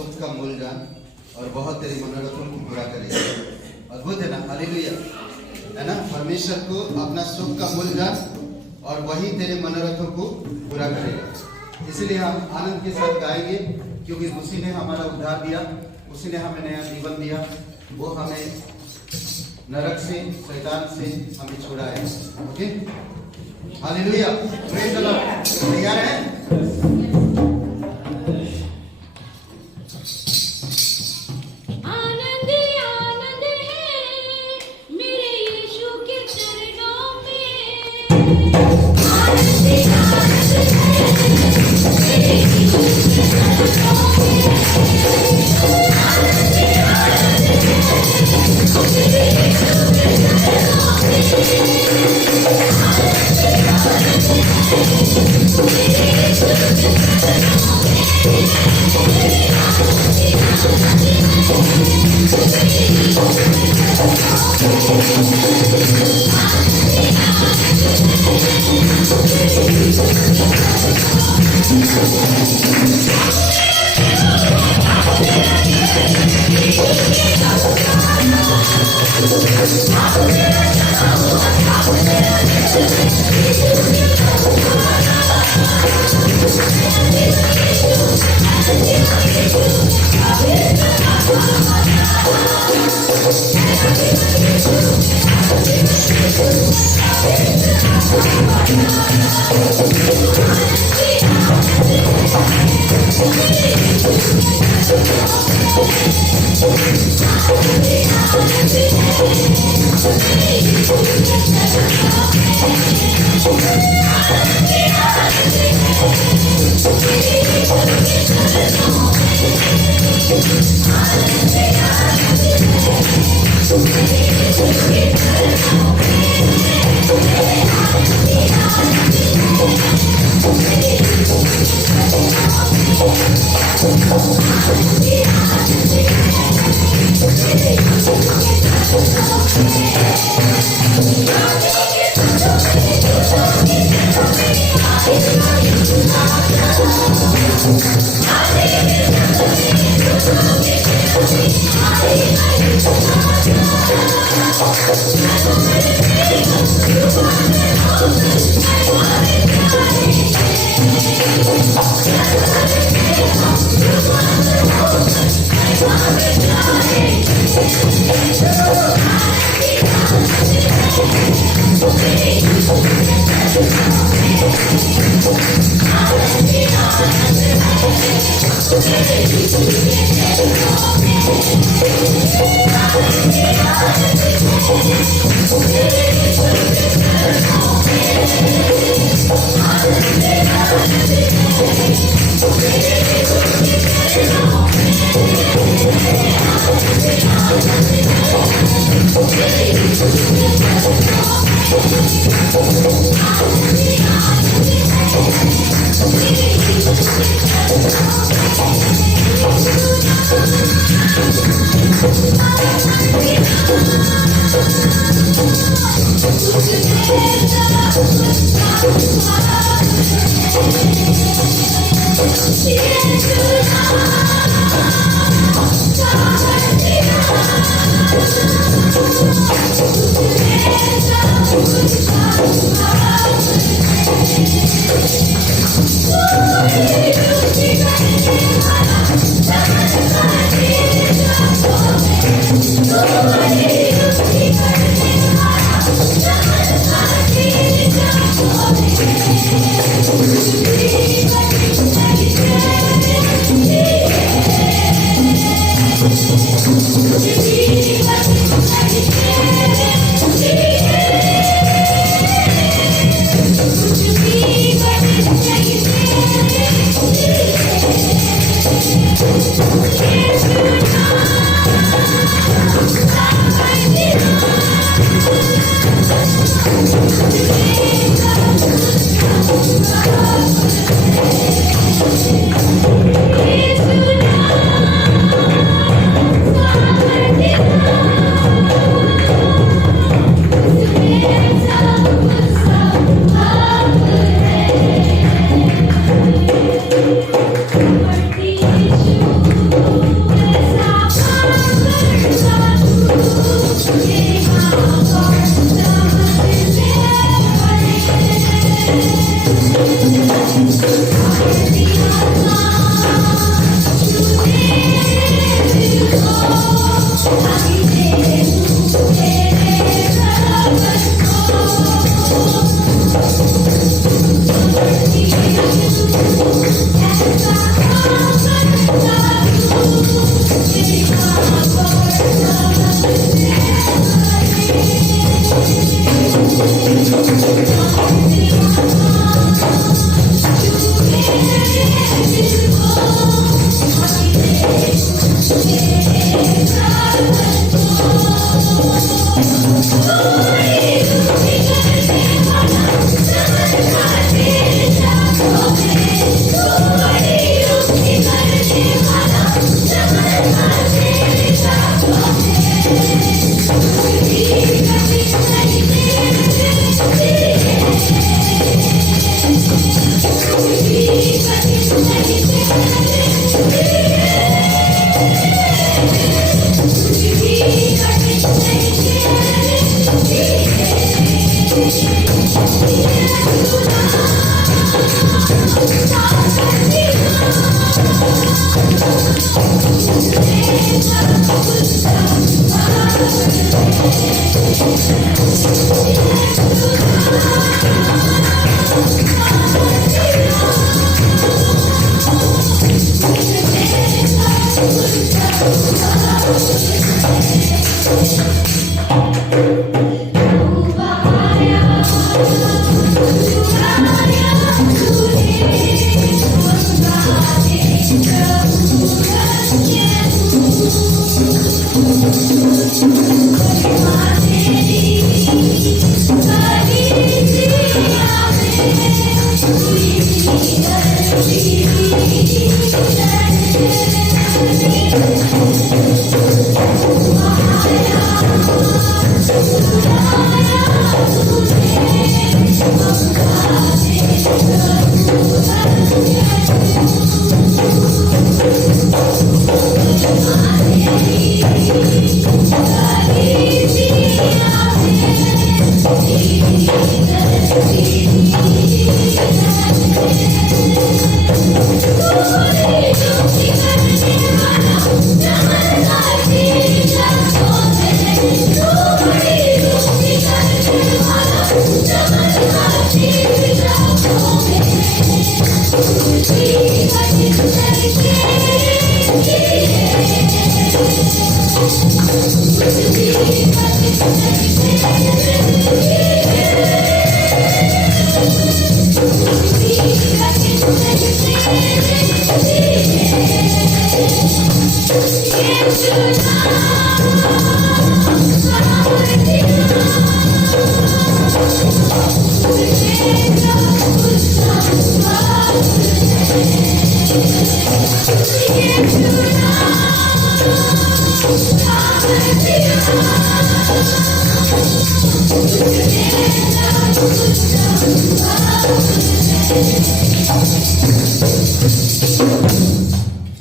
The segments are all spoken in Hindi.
सुख का मूल जान और बहुत तेरी मनोरथों को पूरा करेगा। अद्भुत है ना, हालेलुया, है ना। परमेश्वर को अपना सुख का मूल जान और वही तेरे मनोरथों को पूरा करेगा। इसीलिए हम आनंद के साथ गाएंगे, क्योंकि उसी ने हमारा उद्धार दिया, उसी ने हमें नया जीवन दिया, वो हमें नरक से, शैतान से हमें छुड़ाया। Okay, hallelujah, praise the Lord. तैयार हैं?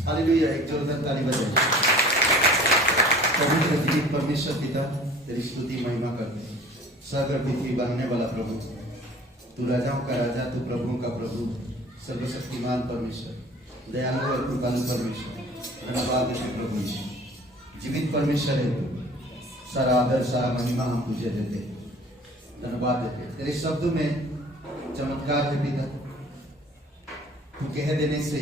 हालेलुया, एक जोरदार ताली बजाएं। पवित्र जीवित परमेश्वर पिता, तेरी स्तुति महिमा करते हैं। सागर पृथ्वी बनने वाला प्रभु, तू राजाओं का राजा, तू प्रभुओं का प्रभु, सर्वशक्तिमान परमेश्वर, दयालु और कृपालु परमेश्वर, धन्यवाद देते प्रभु यीशु। जीवित परमेश्वर है तू, सारा आदर सारा महिमा हम तुझे देते हैं, धन्यवाद देते। तेरे शब्दों में चमत्कार है पिता, तू कह देने से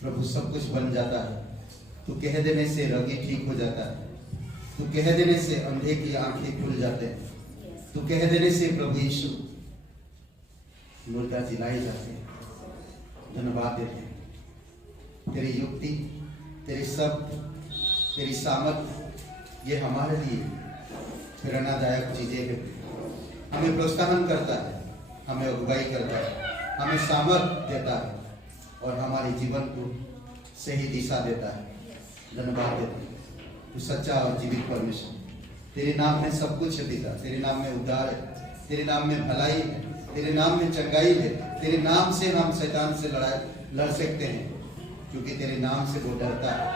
प्रभु सब कुछ बन जाता है, तू कह देने से रोगी ठीक हो जाता है, तू कह देने से अंधे की आंखें खुल जाते हैं, तू कह देने से प्रभु यीशु मुर्दा जिलाए जाते हैं, धन्यवाद देते हैं। तेरी युक्ति, तेरे शब्द, तेरी सामर्थ, ये हमारे लिए प्रेरणादायक चीजें हैं। हमें प्रोत्साहन करता है, हमें अगुवाई करता है, हमें सामर्थ देता है और हमारे जीवन को सही दिशा देता है, धन्यवाद देते हैं। तू सच्चा और जीवित परमेश्वर, तेरे नाम में सब कुछ है पिता, तेरे नाम में उद्धार है, तेरे नाम में भलाई है, तेरे नाम में चंगाई है, तेरे नाम से हम शैतान से लड़ सकते हैं, क्योंकि तेरे नाम से वो डरता है,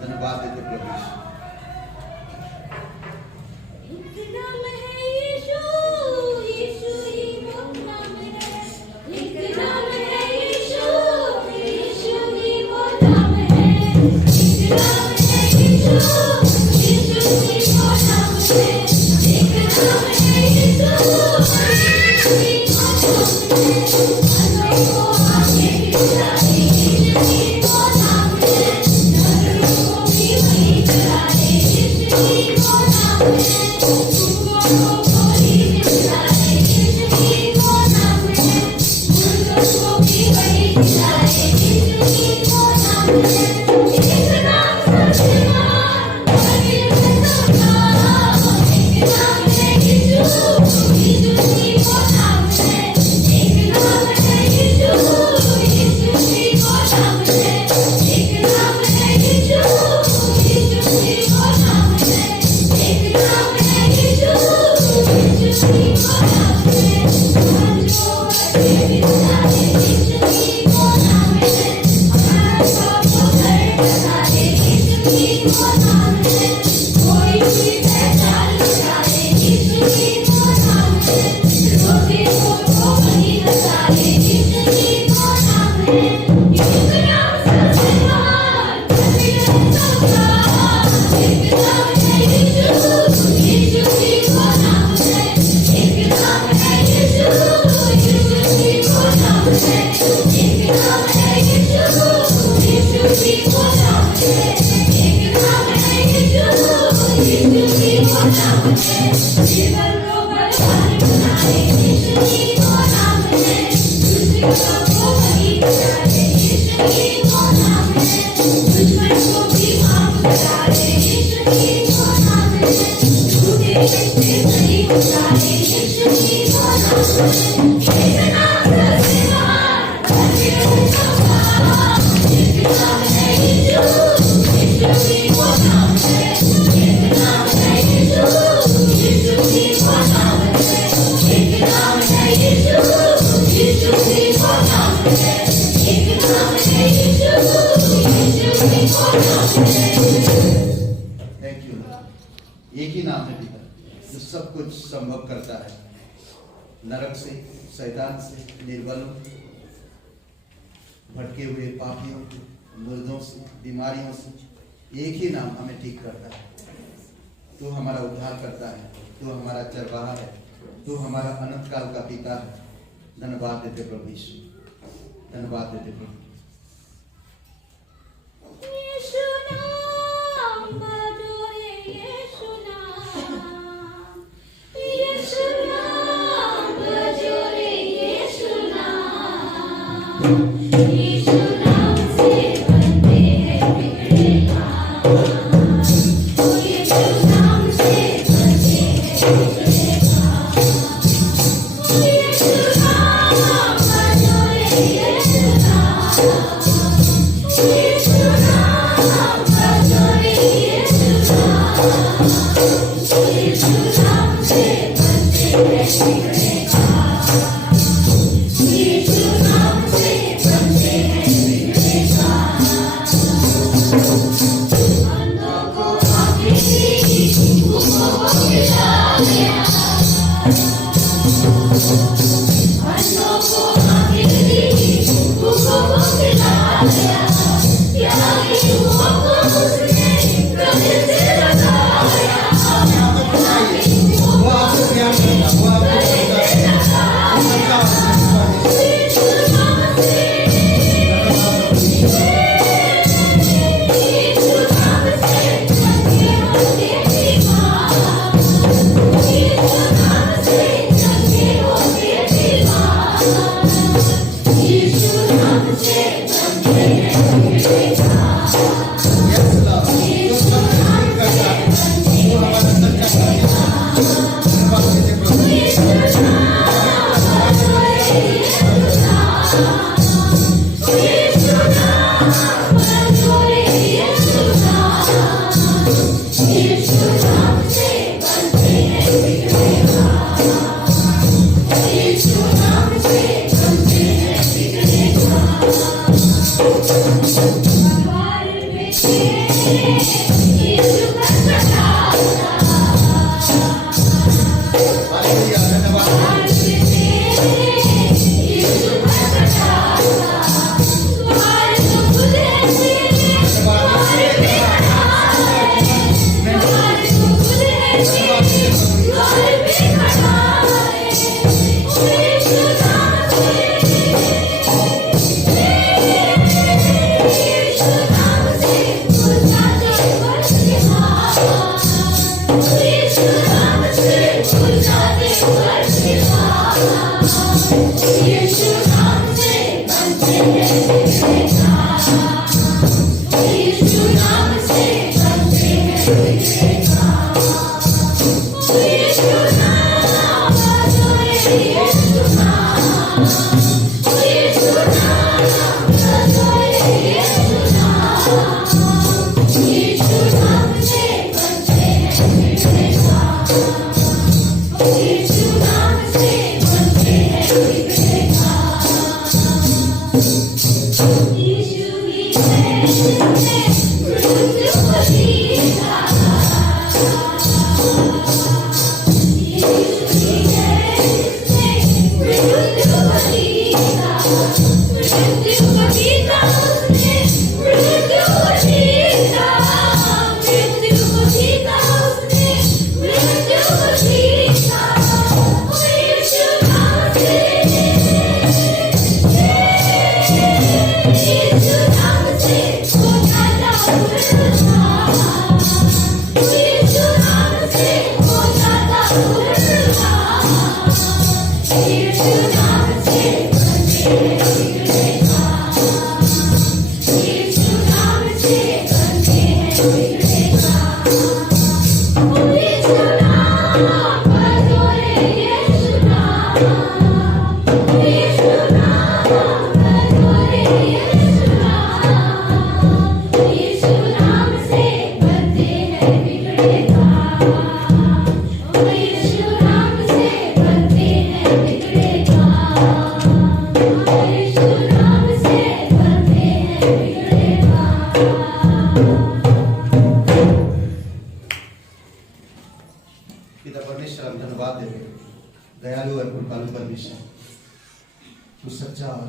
धन्यवाद देते प्रभु यीशु। यीशु ही वो नाम है, एक नाम है यीशु। Thank you. एक ही नाम है पिता जो सब कुछ संभव करता है, नरक से, शैतान से, निर्बलों, भटके हुए पापियों, मुर्दों से, बीमारियों से। एक ही नाम हमें ठीक करता है। तू हमारा उद्धार करता है, तू हमारा चरवाहा है, तू हमारा अनंत काल का पिता है। धन्यवाद देते प्रभु यीशु, धन्यवाद देते प्रभु।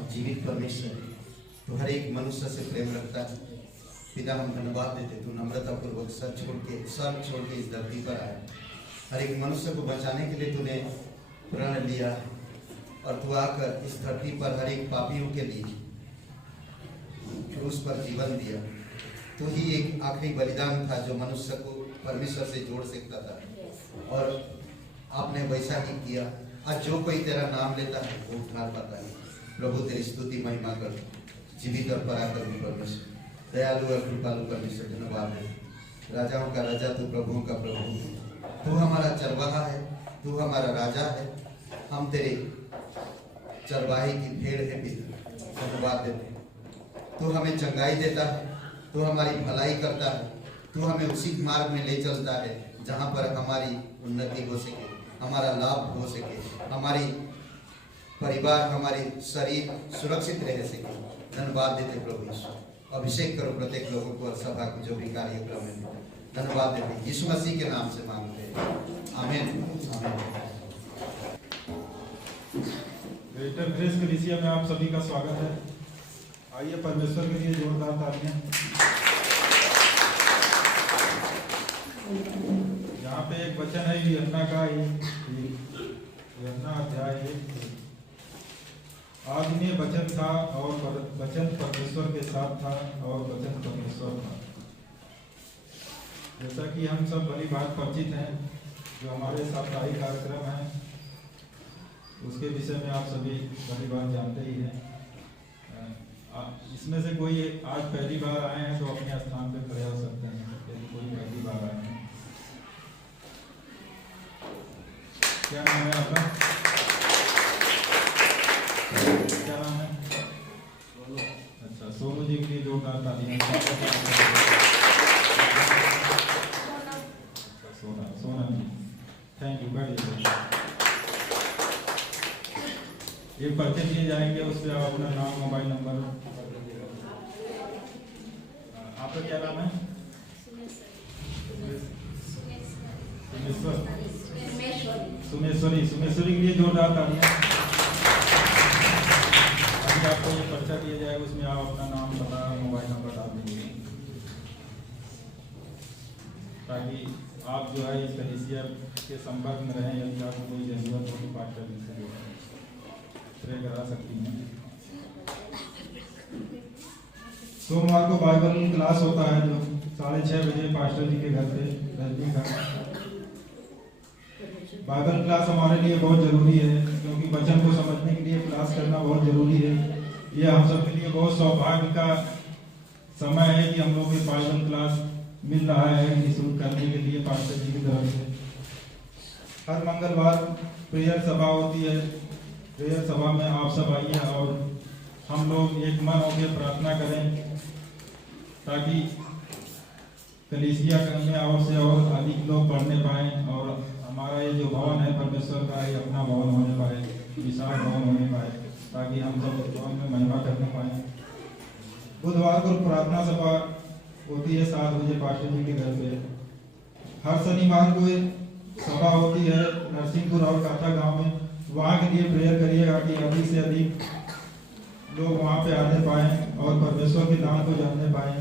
जीवित परमेश्वर है, तो हर एक मनुष्य से प्रेम रखता है। पिता, हम धन्यवाद देते, तू नम्रतापूर्वक सब छोड़ के इस धरती पर आया। हर एक मनुष्य को बचाने के लिए तूने प्रण लिया और तू आकर इस धरती पर हर एक पापियों के लिए क्रूस पर जीवन दिया। तो ही एक आखिरी बलिदान था जो मनुष्य को परमेश्वर से जोड़ सकता था, और आपने वैसा ही किया। आज जो कोई तेरा नाम लेता है वो उद्धार पाता है। प्रभु तेरी स्तुति महिमा कर, जीवित और पराक्रमी परमेश्वर, दयालु और कृपालु परमेश्वर, धन्यवाद है। राजाओं का राजा तू, प्रभुओं का प्रभु, तू हमारा चरवाहा है, तू हमारा राजा है। हम तेरे चरवाहे की भेड़ है पिता, धन्यवाद देते। तू हमें चंगाई देता है, तू हमारी भलाई करता है, तू हमें उचित मार्ग में ले चलता है जहाँ पर हमारी उन्नति हो सके, हमारा लाभ हो सके, हमारी परिवार, हमारी शरीर सुरक्षित रह सके। धन्यवाद देते प्रभु यीशु। अभिषेक करो प्रत्येक लोगों को और सभा को जो भी कार्यक्रम है। धन्यवाद देते यीशु मसीह के नाम से मांगते हैं, आमीन आमीन। ग्रेटर ग्रेस कलीसिया में आप सभी का स्वागत है। आइए परमेश्वर के लिए जोरदार तालियां। यहाँ पे एक वचन है यूहन्ना का, यूहन्ना अध्याय 1। आदि में वचन था और वचन परमेश्वर के साथ था और वचन परमेश्वर था। जैसा कि हम सब भली बात परिचित हैं, जो हमारे साप्ताहिक कार्यक्रम है उसके विषय में आप सभी भली बात जानते ही हैं। इसमें से कोई आज पहली बार आए हैं तो अपने स्थान पे खड़े हो सकते हैं, यदि कोई पहली बार आए हैं। क्या नाम है आपका? क्या नाम है? अच्छा, सोनू जी के लिए जोरदार तालियां। सोना जी, थैंक यू, बैठिए। एक पर्चे दिए जाएंगे, उस पर आप अपना नाम, मोबाइल नंबर। आपका क्या नाम है? सुमेश्वरी के लिए जोरदार तालियां। अभी आपको ये पर्चा दिया जाएगा, उसमें आप अपना नाम, पता, मोबाइल नंबर डाल देंगे, ताकि आप जो है इस कलीसिया के संपर्क में रहें। यदि आपको कोई जरूरत हो तो पास्टर जी से प्रे करा सकती हैं। सोमवार को बाइबल क्लास होता है जो 6:30 बजे पास्टर जी के घर पे रहने का। बाइबल क्लास हमारे लिए बहुत जरूरी है, क्योंकि वचन को समझने के लिए क्लास करना बहुत जरूरी है। यह हम सब के लिए बहुत सौभाग्य का समय है कि हम लोग को बाइबल क्लास मिल रहा है निःशुल्क करने के लिए पास्टर जी की तरफ से। हर मंगलवार प्रेयर सभा होती है। प्रेयर सभा में आप सब आइए और हम लोग एक मन होकर प्रार्थना करें, ताकि कलीसिया में और से और अधिक लोग पढ़ने पाएं और हमारा ये जो भवन है परमेश्वर का, ये अपना भवन होने पाए, विशाल भवन होने पाए, ताकि हम सब भवन में महिमा करने पाए। बुधवार को प्रार्थना सभा होती है 7 बजे पास्टर जी के घर पे। हर शनिवार को सभा होती है नरसिंहपुर और काथा गांव में। वहाँ के लिए प्रेयर करिएगा कि अधिक से अधिक लोग वहाँ पे आने पाएं और परमेश्वर के नाम को जानने पाएं।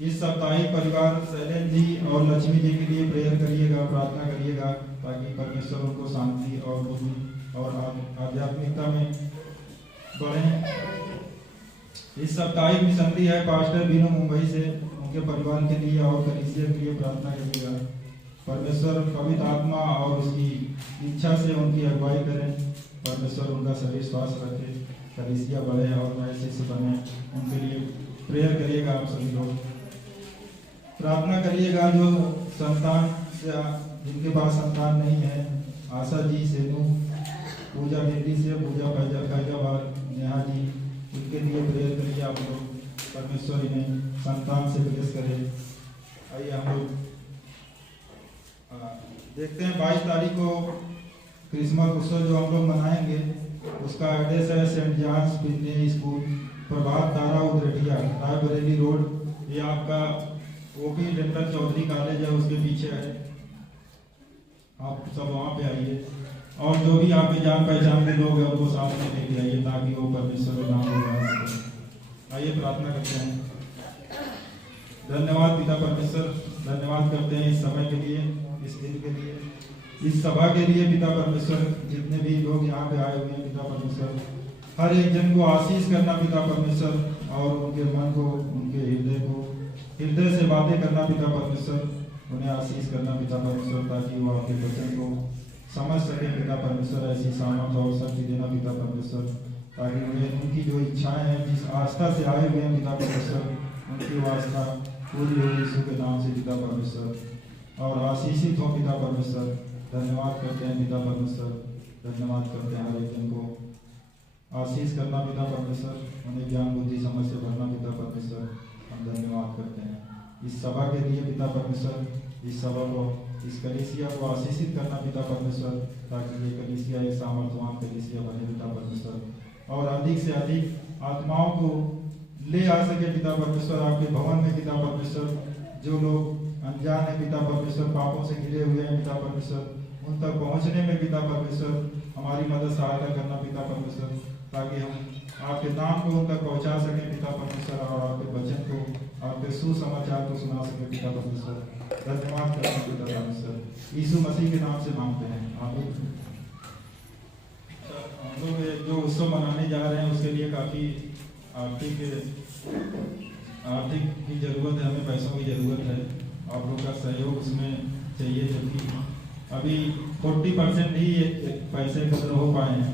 इस साप्ताहिक परिवार शैलेंद्र जी और लक्ष्मी जी के लिए प्रेयर करिएगा, प्रार्थना करिएगा, ताकि परमेश्वर उनको शांति और बुद्धि और आध्यात्मिकता में बढ़ें। इस साप्ताहिक मिशनरी है पास्टर बीनू मुंबई से, उनके परिवार के लिए और कलीसिया के लिए प्रार्थना करिएगा। परमेश्वर पवित्र आत्मा और उसकी इच्छा से उनकी अगुवाई करें। परमेश्वर उनका शरीर स्वास्थ्य रखे, कलीसिया बढ़े और नए शिष्य बने। उनके लिए प्रेयर करिएगा आप सभी लोग। प्रार्थना करिएगा जो संतान से, जिनके पास संतान नहीं है, आशा जी, सेनू, पूजा बेटी से, पूजा फैजाबाद, नेहा जी, उनके लिए प्रेयर करिए आप लोग। परमेश्वर इन्हें संतान से ब्लेस करे। आइए हम लोग देखते हैं 22 तारीख को क्रिसमस उत्सव जो हम लोग मनाएंगे, उसका एड्रेस है सेंट जॉन्स बिजली स्कूल, प्रभात दारा उदरेटिया, रायबरेली रोड। ये आपका ओपी डेंटल चौधरी कॉलेज है, उसके पीछे है। आप सब वहाँ पे आइए। और जो भी आपके जान पहचान के लोग हैं उनको साथ में लेके आइए ताकि वो परमेश्वर के नाम को बढ़ा सके। आइए प्रार्थना करते हैं। धन्यवाद पिता परमेश्वर, धन्यवाद करते हैं इस समय के लिए, इस दिन के लिए, इस सभा के लिए पिता परमेश्वर। जितने भी लोग यहाँ पे आए हुए हैं पिता परमेश्वर, हर एक जन को आशीष करना पिता परमेश्वर, और उनके मन को, उनके हृदय से बातें करना पिता परमेश्वर, उन्हें आशीष करना पिता परमेश्वर, ताकि वो आपके वचन को समझ सके पिता परमेश्वर। ऐसी सामर्थ और शक्ति देना पिता परमेश्वर, ताकि उन्हें उनकी जो इच्छाएं हैं, जिस आस्था से आए हुए हैं पिता परमेश्वर, उनकी वो आस्था पूरी हो यीशु के नाम से पिता परमेश्वर, और आशीषित हो पिता परमेश्वर। धन्यवाद करते हैं पिता परमेश्वर, धन्यवाद करते हैं हर एक जन को आशीष करना पिता परमेश्वर, उन्हें ज्ञान बुद्धि समझ से भरना पिता परमेश्वर। हम धन्यवाद करते हैं इस सभा के लिए पिता परमेश्वर, इस सभा को, इस कलीसिया को आशीषित करना पिता परमेश्वर, ताकि ये कलीसिया एक सामर्थवान कलीसिया बने पिता परमेश्वर, और अधिक से अधिक आत्माओं को ले आ सके पिता परमेश्वर आपके भवन में पिता परमेश्वर। जो लोग अनजान है पिता परमेश्वर, पापों से घिरे हुए हैं पिता परमेश्वर, उन तक पहुंचने में पिता परमेश्वर हमारी मदद सहायता करना पिता परमेश्वर, ताकि हम आपके नाम को उन तक पहुंचा सकें पिता परमेश्वर, और आपके वचन को, आपके सुसमाचार को सुना सके पिता परमेश्वर। धन्यवाद करते हैं पिता परमेश्वर, यीशु मसीह के नाम से मांगते हैं, आमीन। हम लोग जो उत्सव मनाने जा रहे हैं उसके लिए काफ़ी आर्थिक की जरूरत है, हमें पैसों की जरूरत है। आप लोग का सहयोग उसमें चाहिए, क्योंकि अभी 40% ही पैसे एकत्र हो पाए हैं,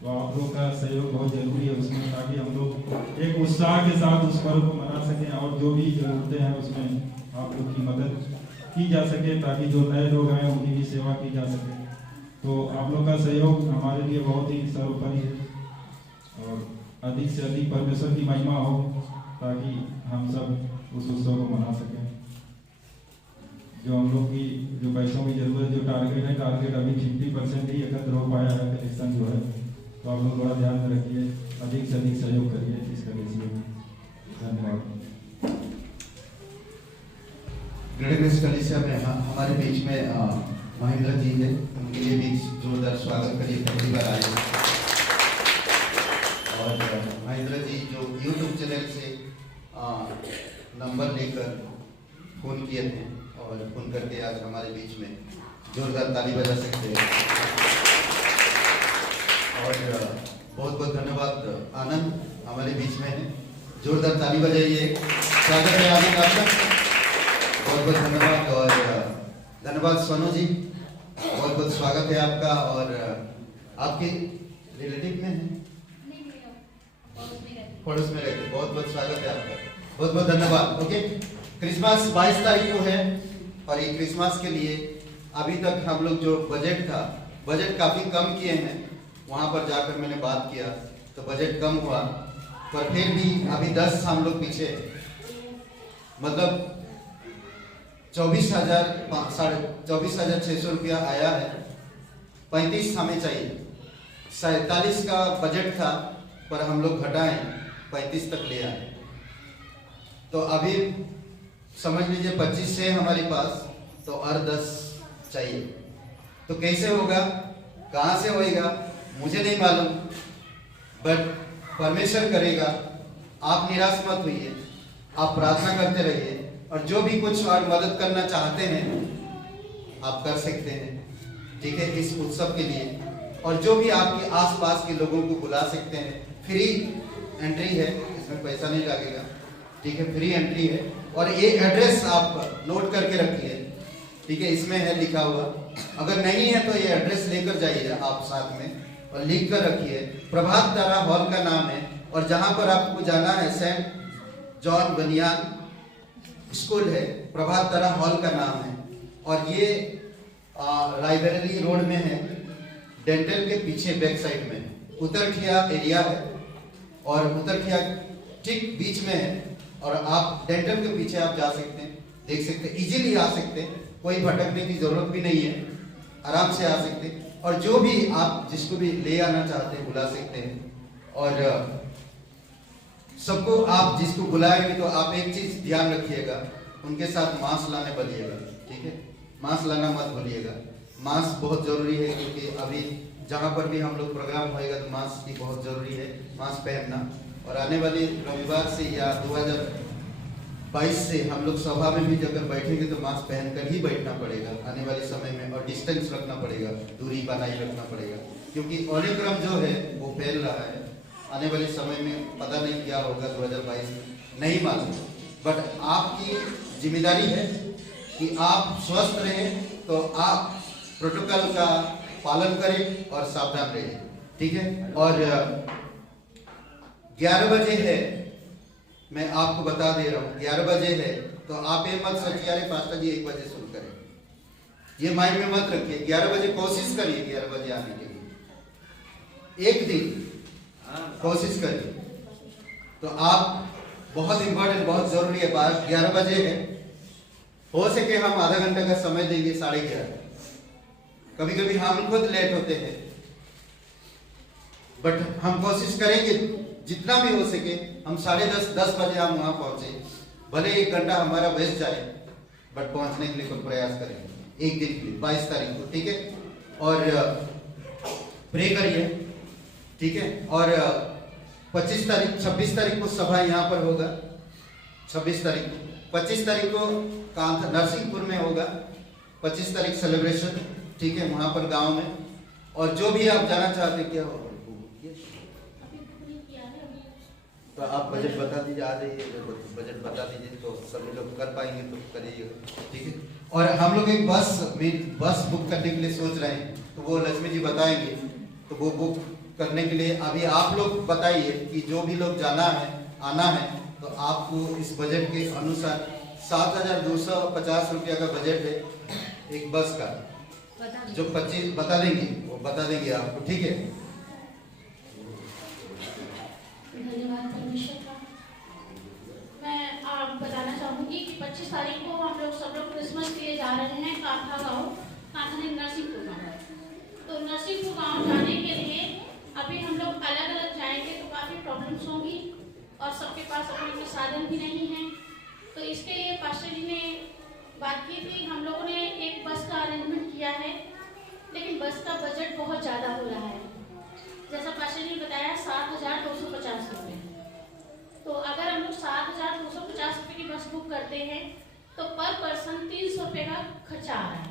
तो आप लोग का सहयोग बहुत जरूरी है उसमें, ताकि हम लोग एक उत्साह के साथ उस पर्व को मना सकें, और जो भी जरूरतें हैं उसमें आप लोग की मदद की जा सके, ताकि जो नए लोग हैं उनकी भी सेवा की जा सके। तो आप लोग का सहयोग हमारे लिए बहुत ही सर्वोपरि है, और अधिक से अधिक परमेश्वर की महिमा हो, ताकि हम सब उस उत्सव को मना सकें। जो हम लोग की जो पैसों की जरूरत, जो टारगेट अभी 50% ही एकत्र हो पाया है, कलेक्शन जो है, तो आप लोग बड़ा ध्यान में रखिए, अधिक से अधिक सहयोग करिए इस कलेक्शन में। धन्यवाद। ग्रेट कलीसिया में हमारे बीच में महेंद्र जी है, उनके लिए भी जोरदार स्वागत करिए, पहली बार आए। और महेंद्र जी जो यूट्यूब चैनल से नंबर लेकर फोन किए थे, और फोन करके आज हमारे बीच में जोरदार ताली बजा सकते हैं। और बहुत बहुत धन्यवाद आनंद हमारे बीच में है, जोरदार ताली बजाइए, स्वागत है आनंद आपका, बहुत बहुत धन्यवाद। और धन्यवाद सोनू जी, बहुत बहुत स्वागत है आपका। और आपके रिलेटिव में है, पड़ोस में रहते, बहुत बहुत स्वागत है आपका, बहुत बहुत धन्यवाद। ओके, क्रिसमस 22 तारीख को है, और ये क्रिसमस के लिए अभी तक हम लोग जो बजट था, बजट काफ़ी कम किए हैं। वहाँ पर जाकर मैंने बात किया तो बजट कम हुआ, पर फिर भी अभी 10 हम लोग पीछे, मतलब 24,600 रुपया आया है। 35 हमें चाहिए, 47 का बजट था, पर हम लोग घटाएं 35 तक ले आए। तो अभी समझ लीजिए 25 से हमारे पास, तो और 10 चाहिए। तो कैसे होगा, कहाँ से होएगा मुझे नहीं मालूम, बट परमेश्वर करेगा। आप निराश मत होइए, आप प्रार्थना करते रहिए, और जो भी कुछ और मदद करना चाहते हैं आप कर सकते हैं, ठीक है, इस उत्सव के लिए। और जो भी आपके आसपास के लोगों को बुला सकते हैं, फ्री एंट्री है, इसमें पैसा नहीं लगेगा, ठीक है, फ्री एंट्री है। और ये एड्रेस आप नोट करके रखिए, ठीक है, इसमें है लिखा हुआ। अगर नहीं है तो ये एड्रेस लेकर जाइए आप साथ में, और लिख कर रखिए। प्रभात तारा हॉल का नाम है, और जहाँ पर आपको जाना है सेंट जॉन बनियान स्कूल है, प्रभात तारा हॉल का नाम है। और ये लाइब्रेरी रोड में है, डेंटल के पीछे बैक साइड में उतरखिया एरिया है, और उतरखिया ठीक बीच में है। और आप डेंटल के पीछे आप जा सकते हैं, देख सकते हैं, इजीली आ सकते हैं, कोई भटकने की जरूरत भी नहीं है, आराम से आ सकते हैं। और जो भी आप जिसको भी ले आना चाहते हैं बुला सकते हैं। और सबको आप जिसको बुलाएंगे तो आप एक चीज ध्यान रखिएगा, उनके साथ मास्क लाने बोलिएगा, ठीक है, मास्क लाना मत भूलिएगा। मास्क बहुत जरूरी है, क्योंकि अभी जहाँ पर भी हम लोग प्रोग्राम होएगा तो मास्क की बहुत जरूरी है, मास्क पहनना। और आने वाली रविवार से या 2022 से हम लोग सभा में भी अगर बैठेंगे तो मास्क पहनकर ही बैठना पड़ेगा आने वाले समय में, और डिस्टेंस रखना पड़ेगा, दूरी बनाए रखना पड़ेगा, क्योंकि ओमिक्रॉन जो है वो फैल रहा है। आने वाले समय में पता नहीं क्या होगा 2022 में, नहीं मालूम, बट आपकी जिम्मेदारी है कि आप स्वस्थ रहें, तो आप प्रोटोकॉल का पालन करें और सावधान रहें, ठीक है। और 11 बजे है, मैं आपको बता दे रहा हूँ 11 बजे है, तो आप ये मत सोचिए अरे पास्टर जी 1 बजे शुरू करें, ये माइंड में मत रखिए। 11 बजे कोशिश करिए 11 बजे आने के लिए, एक दिन कोशिश करिए। तो आप बहुत इंपॉर्टेंट, बहुत जरूरी है, 11 बजे है, हो सके हम आधा घंटा का समय देंगे, 11:30। कभी कभी हम खुद लेट होते हैं, बट हम कोशिश करेंगे जितना भी हो सके हम 10:30 बजे हम वहां पहुंचे, भले 1 घंटा हमारा वेस्ट जाए, बट पहुंचने के लिए कोई प्रयास करेंगे एक दिन के लिए 22 तारीख को, ठीक है। और प्रे करिए, ठीक है। और 26 तारीख को सभा यहाँ पर होगा, 26 तारीख को, 25 तारीख को नरसिंहपुर में होगा, 25 तारीख सेलिब्रेशन, ठीक है, वहां पर गांव में। और जो भी आप जाना चाहते क्या हो तो आप बजट बता दीजिए, आ जाइए, बजट बता दीजिए तो सभी लोग कर पाएंगे तो करिए, ठीक है। और हम लोग एक बस बुक करने के लिए सोच रहे हैं, तो वो लक्ष्मी जी बताएंगे, तो वो बुक करने के लिए अभी आप लोग बताइए कि जो भी लोग जाना है, आना है, तो आपको इस बजट के अनुसार 7,250 रुपया का बजट है एक बस का, जो 25 बता देंगे, वो बता देंगे आपको, ठीक है। धन्यवाद परमेश्वर का। मैं आप बताना चाहूंगी कि 25 तारीख को हम लोग सब लोग क्रिसमस के लिए जा रहे हैं कांठा गाँव, कांठा नहीं नरसिंहपुर गाँव। तो नरसिंहपुर गाँव जाने के लिए अभी हम लोग अलग अलग जाएंगे तो काफ़ी प्रॉब्लम्स होंगी और सबके पास अपने साधन भी नहीं है। तो इसके लिए पास्टर जी ने बात की थी, हम लोगों ने एक बस का अरेंजमेंट किया है, लेकिन बस का बजट बहुत ज़्यादा हो रहा है। जैसा पास्टर जी ने बताया 7,250 रुपये। तो अगर हम लोग 7,250 रुपये की बस बुक करते हैं तो पर पर्सन 300 रुपये का खर्चा आ रहा है।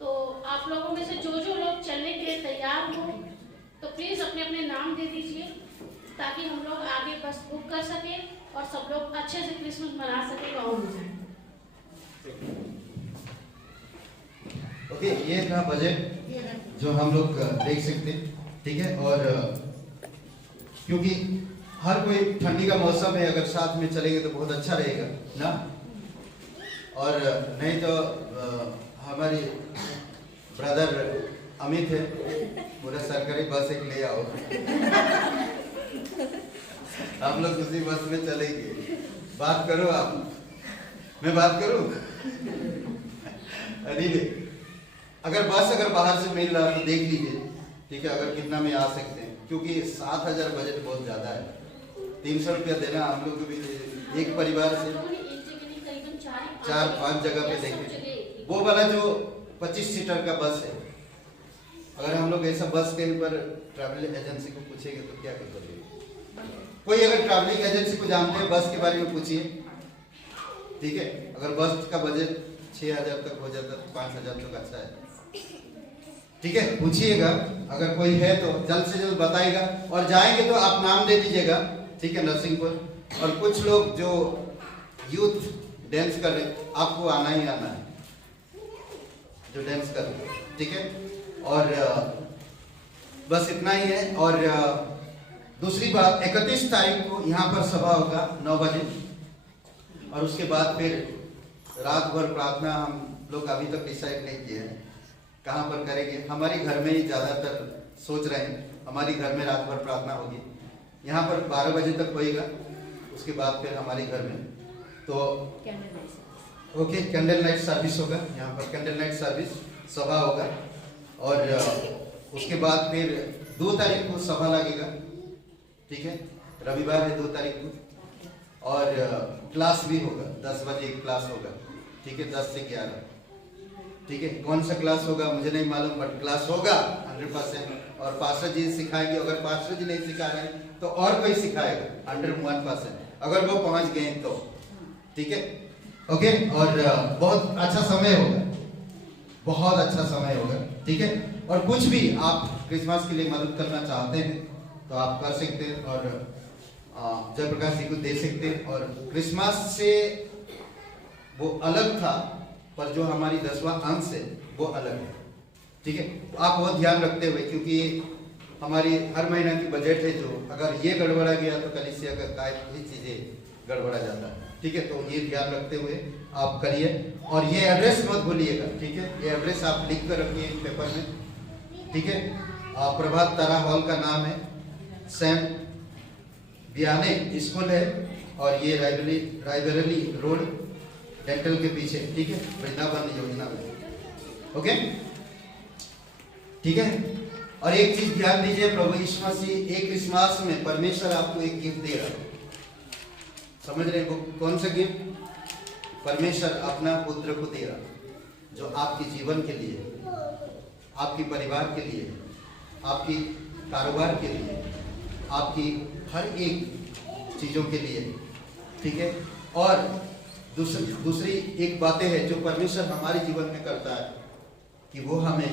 तो आप लोगों में से जो लोग चलने के लिए तैयार हो तो प्लीज़ अपने अपने नाम दे दीजिए, ताकि हम लोग आगे बस बुक कर सके और सब लोग अच्छे से क्रिसमस मना सके गाँव में। ओके, ये था बजट जो हम लोग देख सकते हैं, ठीक है। और क्योंकि हर कोई ठंडी का मौसम है, अगर साथ में चलेंगे तो बहुत अच्छा रहेगा ना। और नहीं तो हमारी ब्रदर अमित है, पूरा सरकारी बस एक ले आओ हम लोग उसी बस में चलेंगे। बात करो आप, मैं बात करूं अगर बाहर से मिल रहा तो देख लीजिए, ठीक है, अगर कितना में आ सकते हैं, क्योंकि 7,000 बजट बहुत ज्यादा है। 300 रुपया देना हम लोग भी एक परिवार से 4-5 जगह पे देखें। वो वाला जो 25 सीटर का बस है, अगर हम लोग ऐसा बस कहीं पर ट्रैवल एजेंसी को पूछेंगे तो क्या कर पाएंगे? कोई अगर ट्रैवलिंग एजेंसी को जानते हैं बस के बारे में पूछिए, ठीक है। अगर बस का बजट 6,000 तक हो जाता तो 5,000 तक अच्छा है, ठीक है, पूछिएगा। अगर कोई है तो जल्द से जल्द बताएगा। और जाएंगे तो आप नाम दे दीजिएगा, ठीक है, नरसिंहपुर। और कुछ लोग जो यूथ डांस कर रहे, आपको आना ही आना है, जो डांस कर रहे, ठीक है। और बस इतना ही है। और दूसरी बात, 31 तारीख को यहाँ पर सभा होगा 9 बजे, और उसके बाद फिर रात भर प्रार्थना हम लोग अभी तक डिसाइड नहीं किए हैं कहाँ पर करेंगे। हमारे घर में ही ज़्यादातर सोच रहे हैं, हमारी घर में रात भर प्रार्थना होगी। यहाँ पर 12 बजे तक होएगा, उसके बाद फिर हमारे घर में तो ओके कैंडल नाइट सर्विस होगा। यहाँ पर कैंडल नाइट सर्विस सभा होगा। और उसके बाद फिर 2 तारीख को सभा लगेगा, ठीक है, रविवार है 2 तारीख को। और क्लास भी होगा, 10 बजे क्लास होगा, ठीक है, 10 से 11। ठीक है, कौन सा क्लास होगा मुझे नहीं मालूम, बट क्लास होगा 100%। और पास्टर जी सिखाएंगे, अगर पास्टर जी नहीं सिखा रहे हैं तो और कोई सिखाएगा 101%, अगर वो पहुंच गए तो, ठीक है, ओके। और बहुत अच्छा समय होगा, बहुत अच्छा समय होगा, ठीक है। और कुछ भी आप क्रिसमस के लिए मदद करना चाहते हैं तो आप कर सकते हैं, और जयप्रकाश जी को दे सकते हैं। और क्रिसमस से वो अलग था, पर जो हमारी 10वां अंश है वो अलग है, ठीक है। आप वो ध्यान रखते हुए, क्योंकि हमारी हर महीना की बजट है, जो अगर ये गड़बड़ा गया तो कलीसिया का काय भी चीजें गड़बड़ा जाता है, ठीक है। तो ये ध्यान रखते हुए आप करिए, और ये एड्रेस मत भूलिएगा, ठीक है। ये एड्रेस आप लिख कर रखिए पेपर में, ठीक है। प्रभात तारा हॉल का नाम है, सैम बियाने स्कूल है, और ये रायबरेली रोड डेंटल के पीछे, ठीक है, वृंदावन योजना में, ओके, ठीक है। और एक चीज ध्यान दीजिए, प्रभु यीशु मसीह एक क्रिसमस में परमेश्वर आपको एक गिफ्ट दे रहा है, समझ रहे हैं? वो कौन सा गिफ्ट? परमेश्वर अपना पुत्र को दे रहा, जो आपके जीवन के लिए, आपके परिवार के लिए, आपकी कारोबार के लिए, आपकी हर एक चीजों के लिए, ठीक है। और दूसरी एक बातें हैं जो परमेश्वर हमारे जीवन में करता है, कि वो हमें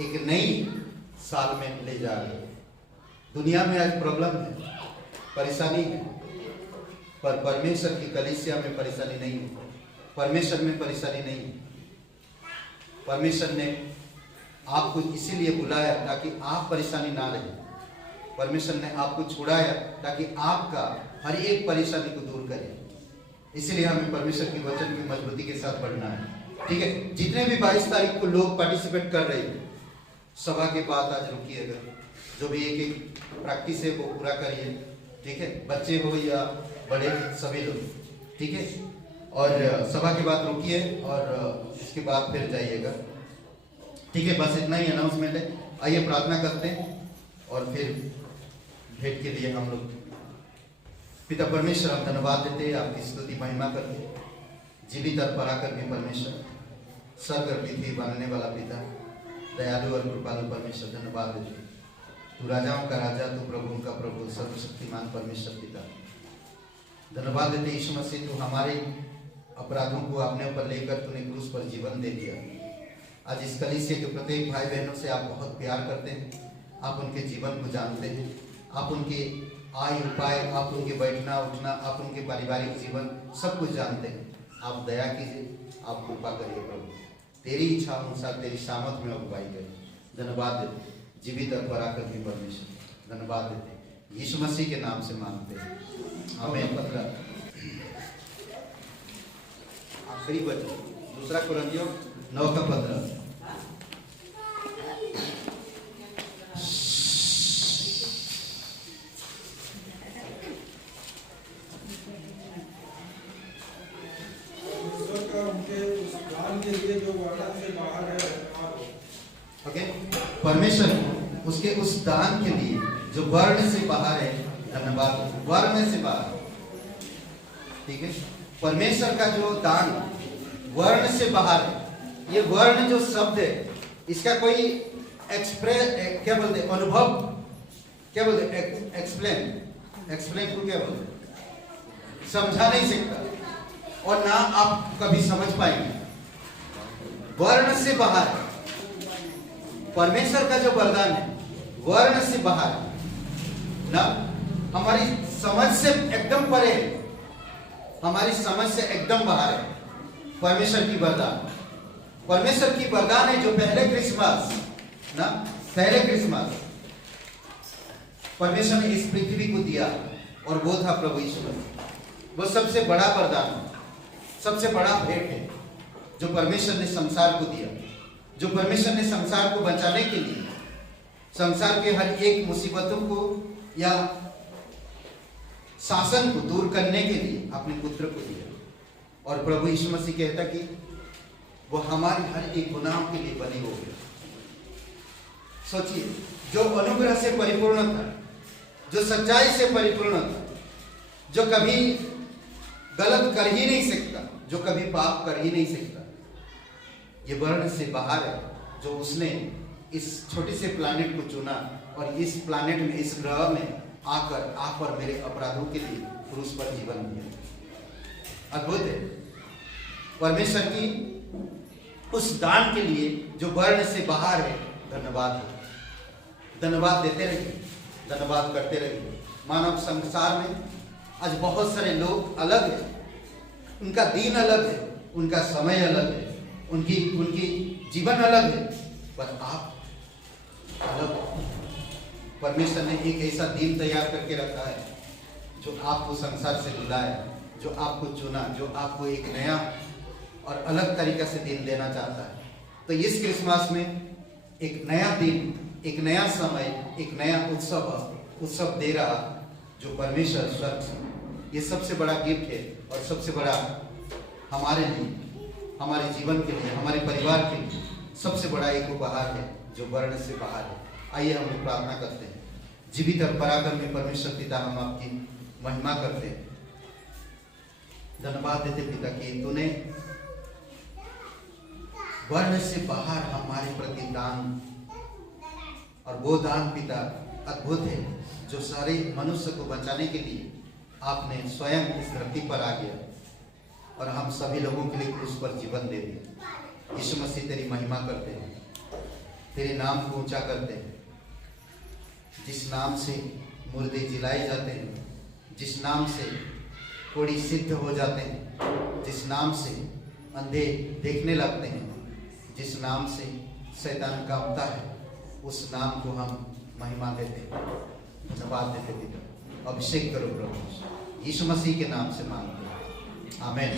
एक नई साल में ले जा रहे हैं। दुनिया में आज प्रॉब्लम है, परेशानी है, पर परमेश्वर की कलीसिया में परेशानी नहीं है, परमेश्वर में परेशानी नहीं है। परमेश्वर ने आपको इसीलिए बुलाया ताकि आप परेशानी ना रहे। परमेश्वर ने आपको छुड़ाया ताकि आपका हर एक परेशानी को दूर करे। इसलिए हमें परमेश्वर के वचन की मजबूती के साथ बढ़ना है, ठीक है। जितने भी 22 तारीख को लोग पार्टिसिपेट कर रहे हैं, सभा के बाद आज रुकिएगा, जो भी एक एक प्रैक्टिस है वो पूरा करिए, ठीक है, बच्चे हो या बड़े सभी लोग, ठीक है। और सभा के बाद रुकिए और इसके बाद फिर जाइएगा, ठीक है। बस इतना ही अनाउंसमेंट है। आइए प्रार्थना करते हैं और फिर भेंट के लिए हम लोग। पिता परमेश्वर, हम धन्यवाद देते हैं, आपकी स्तुति महिमा करते हैं, जीवित और पराकर भी परमेश्वर, स्वर्ग और पृथ्वी बनाने वाला पिता, दयालु और कृपालु परमेश्वर, धन्यवाद देते। तू राजाओं का राजा, तू प्रभुओं का प्रभु, सर्वशक्तिमान परमेश्वर पिता, धन्यवाद देते यीशु मसीह, तू हमारे अपराधों को अपने ऊपर लेकर तूने क्रूस पर जीवन दे दिया। आज इस कलीसिया के प्रत्येक भाई बहनों से आप बहुत प्यार करते हैं, आप उनके जीवन को जानते हैं, आप उनके आय उपाय, आप उनके बैठना उठना, आप उनके पारिवारिक जीवन सब कुछ जानते हैं। आप दया कीजिए, आप कृपा करिए प्रभु, तेरी इच्छा अनुसार तेरी सामर्थ में अगुवाई करिए। धन्यवाद देते जीवित और पराकर भी परमेश्वर, धन्यवाद देते यीशु मसीह के नाम से मांगते हैं, आमीन। आखिरी वचन 2 कुरिन्थियों 9 का 15। परमेश्वर उसके उस दान के लिए जो वर्ण से बाहर है, धन्यवाद, वर्ण से बाहर, ठीक है। परमेश्वर का जो दान वर्ण से बाहर है, ये वर्ण जो शब्द है इसका कोई क्या बोलते, अनुभव क्या बोलते, एक्सप्लेन को क्या बोलते, समझा नहीं सकता और ना आप कभी समझ पाएंगे। वर्ण से बाहर है परमेश्वर का जो वरदान है, वर्ण से बाहर ना, हमारी समझ से एकदम परे है, हमारी समझ से एकदम बाहर है परमेश्वर की वरदान। परमेश्वर की वरदान है जो पहले क्रिसमस ना, पहले क्रिसमस परमेश्वर ने इस पृथ्वी को दिया, और वो था प्रभु यीशु मसीह। वो सबसे बड़ा वरदान है, सबसे बड़ा भेंट है जो परमेश्वर ने संसार को दिया, जो परमेश्वर ने संसार को बचाने के लिए, संसार के हर एक मुसीबतों को या शासन को दूर करने के लिए अपने पुत्र को दिया। और प्रभु यीशु मसीह कहता कि वो हमारे हर एक गुनाह के लिए बलि हो गया। सोचिए, जो अनुग्रह से परिपूर्ण था, जो सच्चाई से परिपूर्ण था, जो कभी गलत कर ही नहीं सकता, जो कभी पाप कर ही नहीं सकता, ये वर्ण से बाहर है, जो उसने इस छोटे से प्लानिट को चुना और इस प्लानिट में, इस ग्रह में आकर आप और मेरे अपराधों के लिए क्रूस पर जीवन दिया। अद्भुत है। परमेश्वर की उस दान के लिए जो वर्ण से बाहर है, धन्यवाद है। धन्यवाद देते रहिए, धन्यवाद करते रहिए। मानव संसार में आज बहुत सारे लोग अलग है, उनका दिन अलग है, उनका समय अलग है, उनकी जीवन अलग है, पर आप अलग हो। परमेश्वर ने एक ऐसा दिन तैयार करके रखा है जो आपको संसार से बुलाया, जो आपको चुना, जो आपको एक नया और अलग तरीका से दिन देना चाहता है। तो इस क्रिसमस में एक नया दिन, एक नया समय, एक नया उत्सव दे रहा जो परमेश्वर स्वर्ग से, ये सबसे बड़ा गिफ्ट है और सबसे बड़ा हमारे लिए, हमारे जीवन के लिए, हमारे परिवार के लिए सबसे बड़ा एक उपहार है जो वर्ण से बाहर है। आइए हम लोग प्रार्थना करते हैं। जीवित और पराक्रमी परमेश्वर पिता, हम आपकी महिमा करते हैं, धन्यवाद देते पिता कि तूने वर्ण से बाहर हमारे प्रति दान, और वो दान पिता अद्भुत है जो सारे मनुष्य को बचाने के लिए आपने स्वयं इस धरती पर आ गया और हम सभी लोगों के लिए क्रूस पर जीवन दे दिया। यीशु मसीह तेरी महिमा करते हैं, तेरे नाम को ऊंचा करते हैं, जिस नाम से मुर्दे जिलाए जाते हैं, जिस नाम से कोढ़ी सिद्ध हो जाते हैं, जिस नाम से अंधे देखने लगते हैं, जिस नाम से शैतान कांपता है, उस नाम को हम महिमा देते हैं, धन्यवाद देते पिता। अभिषेक करो प्रभु, यीशु मसीह के नाम से मांगते हैं, आमीन।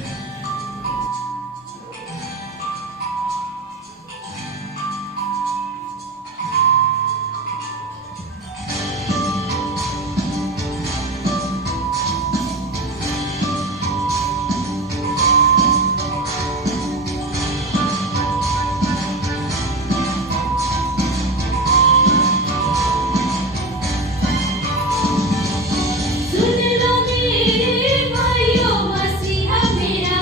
सुन लो मेरे भाइयों, मसीहा मेरा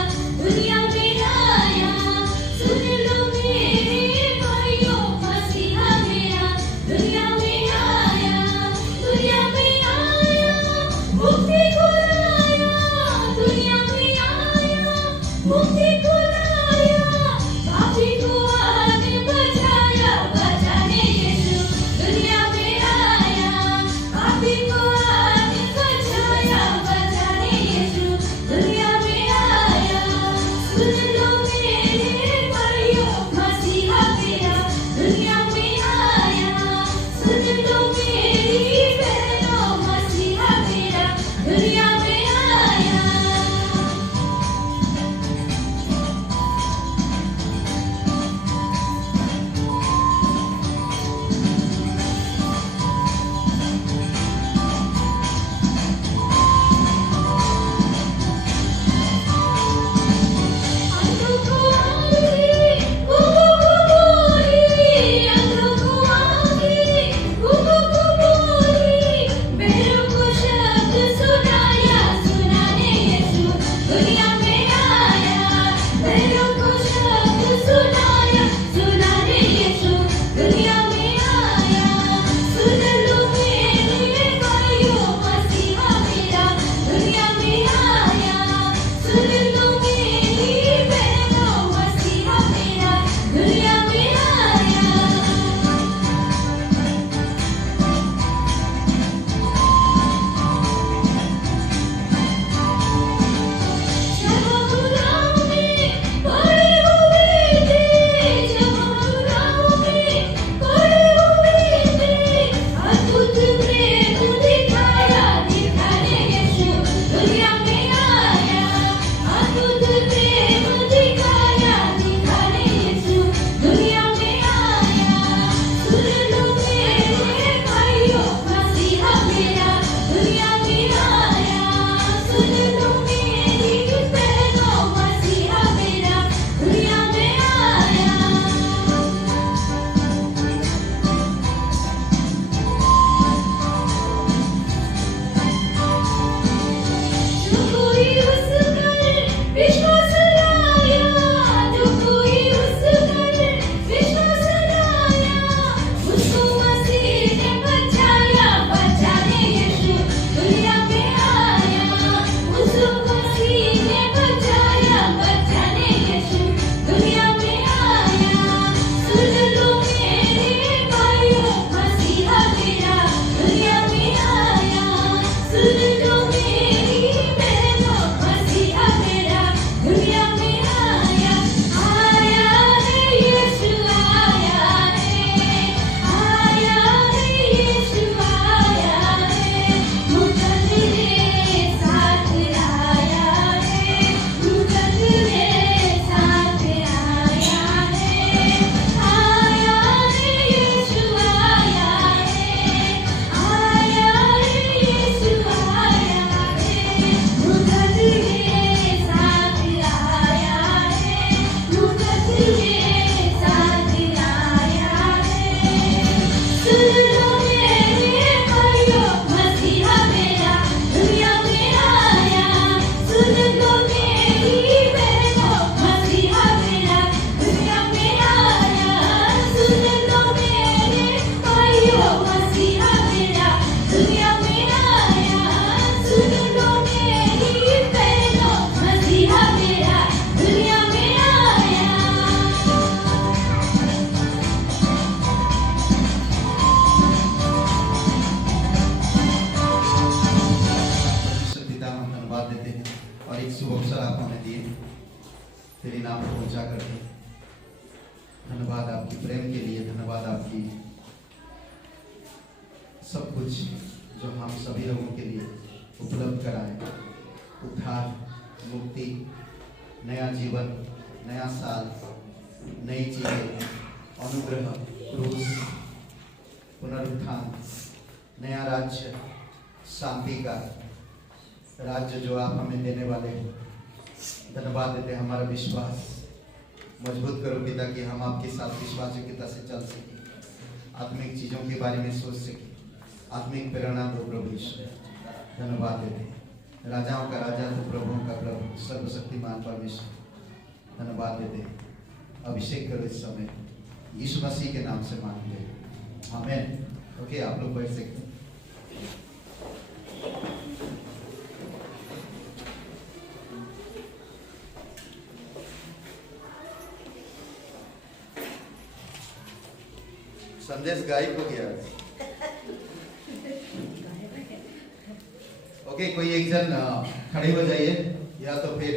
धन्यवाद देते हैं और एक शुभ अवसर आप हमें दिए तेरे नाम को ऊंचा करके। धन्यवाद आपकी प्रेम के लिए, धन्यवाद आपकी सब कुछ जो हम सभी लोगों के लिए उपलब्ध कराए। उद्धार, मुक्ति, नया जीवन, नया साल, नई चीजें, अनुग्रह, क्रूस, पुनरुत्थान, नया राज्य, शांति का राज्य जो आप हमें देने वाले हो। धन्यवाद देते हैं। हमारा विश्वास मजबूत करो पिता कि हम आपके साथ विश्वासयोग्यता से चल सके, आत्मिक चीजों के बारे में सोच सके, आत्मिक प्रेरणा दो प्रभु ईश्वर। धन्यवाद देते हैं। राजाओं का राजा तो प्रभुओं का प्रभु, सर्वशक्तिमान परमेश्वर। धन्यवाद देते हैं। अभिषेक करो इस समय, यीशु मसीह के नाम से मांगते हैं, आमीन। ओके, आप लोग बैठ सकते हैं। संदेश गायब हो गया। ओके, कोई एक जन खड़े हो जाइए, या तो फिर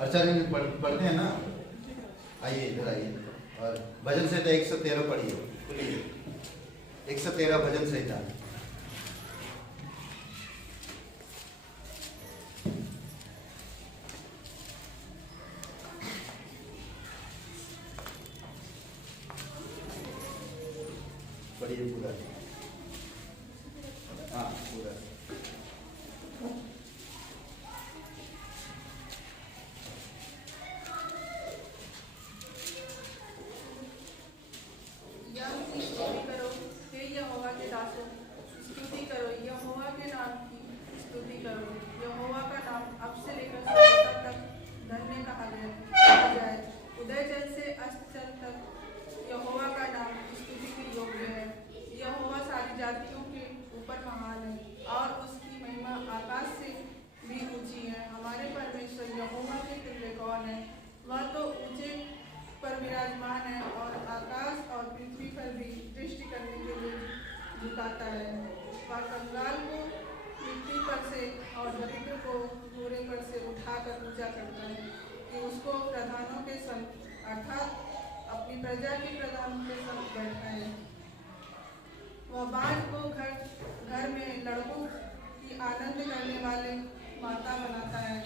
आचार्य में पढ़ते हैं ना, आइए इधर आइए और भजन संहिता 113 पढ़िए। 113 भजन संहिता। पढ़िए पूरा। हाँ, पूरा। स्तुति करो, यहोवा के नाम की स्तुति करो। यहोवा का नाम अब से लेकर सदा तक धन्य कहा जाए। उदय जल से अस्त जल तक यहोवा का नाम स्तुति के योग्य है। यहोवा सारी जातियों के ऊपर महान है और उसकी महिमा आकाश से भी ऊंची है। हमारे परमेश्वर यहोवा के तुल्य कौन है? वह तो ऊंचे पर विराजमान है और आकाश और पृथ्वी पर भी दृष्टि करने के लिए झुकाता है। वह कंगाल को मिट्टी पर से और दरिद्र को घोड़े पर से उठाकर पूजा करता है कि उसको प्रधानों के संग अर्थात अपनी प्रजा के प्रधानों के संग बैठाए। वह बाढ़ को घर में लड़कों की आनंद करने वाले माता बनाता है।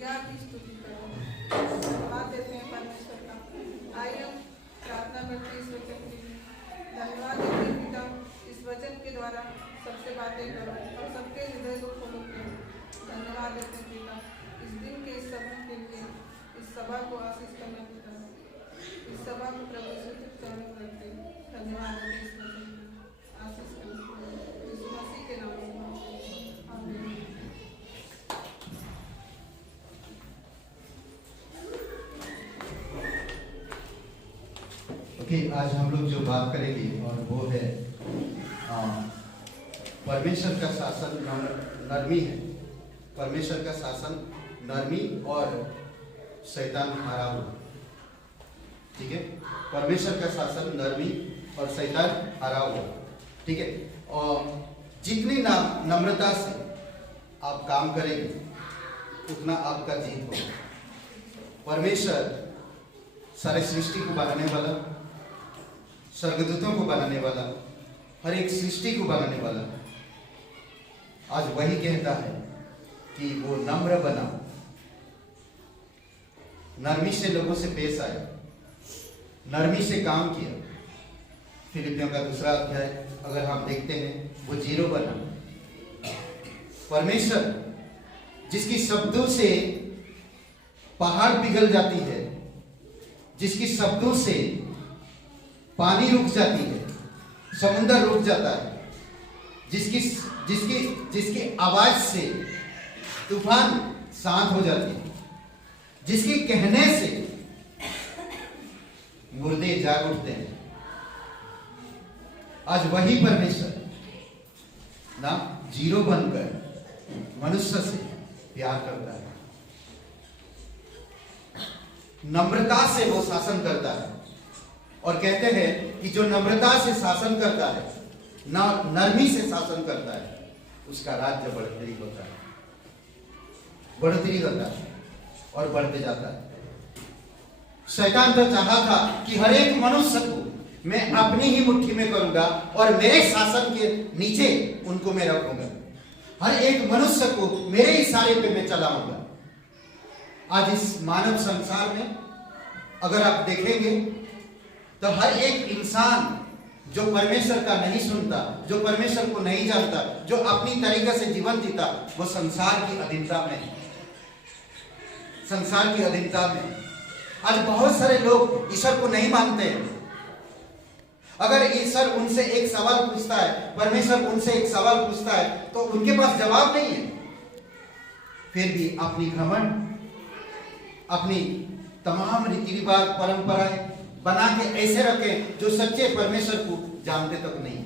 यह भी स्तुति करो। धन्यवाद देते हैं परमेश्वर का। आइए हम प्रार्थना करते इस वचन के लिए। धन्यवाद देते हैं पिता, इस वचन के द्वारा सबसे बातें करो और सबके हृदय को खोलो। धन्यवाद देते हैं पिता इस दिन के इस समय के लिए। इस सभा को आशीष करना पिता, इस सभा को प्रभु यीशु चरणों में रखते हैं। धन्यवाद देते हैं इस वचन को आशीष करना यीशु मसीह के नाम में, आमीन। ओके, आज हम लोग जो बात करेंगे और वो है परमेश्वर का शासन नरमी है। परमेश्वर का शासन नरमी और शैतान हारा हुआ। ठीक है, परमेश्वर का शासन नरमी और शैतान हारा हुआ। ठीक है, और जितनी नम्रता से आप काम करेंगे उतना आपका जीत होगा। परमेश्वर सारे सृष्टि को बनाने वाला, स्वर्गदूतों को बनाने वाला, हर एक सृष्टि को बनाने वाला, आज वही कहता है कि वो नम्र बना, नरमी से लोगों से पेश आया, नरमी से काम किया। फिलिपियों का 2 अध्याय अगर हम देखते हैं, वो 0 बना। परमेश्वर जिसकी शब्दों से पहाड़ पिघल जाती है, जिसकी शब्दों से पानी रुक जाती है, समुद्र रुक जाता है, जिसकी आवाज से तूफान शांत हो जाती है, जिसके कहने से मुर्दे जाग उठते हैं, आज वही परमेश्वर ना 0 बनकर मनुष्य से प्यार करता है। नम्रता से वो शासन करता है और कहते हैं कि जो नम्रता से शासन करता है, नरमी से शासन करता है, उसका राज्य बढ़ती होता है। बढ़ोतरी करता है और बढ़ते जाता है। शैतान तो चाहा था कि हर एक मनुष्य को मैं अपनी ही मुट्ठी में करूंगा और मेरे शासन के नीचे उनको मैं रखूंगा। हर एक मनुष्य को मेरे इशारे पे मैं चलाऊंगा। आज इस मानव संसार में अगर आप देखेंगे तो हर एक इंसान जो परमेश्वर का नहीं सुनता, जो परमेश्वर को नहीं जानता, जो अपनी तरीके से जीवन जीता, वो संसार की अधीनता में है। संसार की अधीनता में आज बहुत सारे लोग ईश्वर को नहीं मानते हैं। अगर ईश्वर उनसे एक सवाल पूछता है, परमेश्वर उनसे एक सवाल पूछता है, तो उनके पास जवाब नहीं है। फिर भी अपनी घमंड, अपनी तमाम रीति रिवाज परंपराएं बना के ऐसे रखे जो सच्चे परमेश्वर को जानते तक नहीं।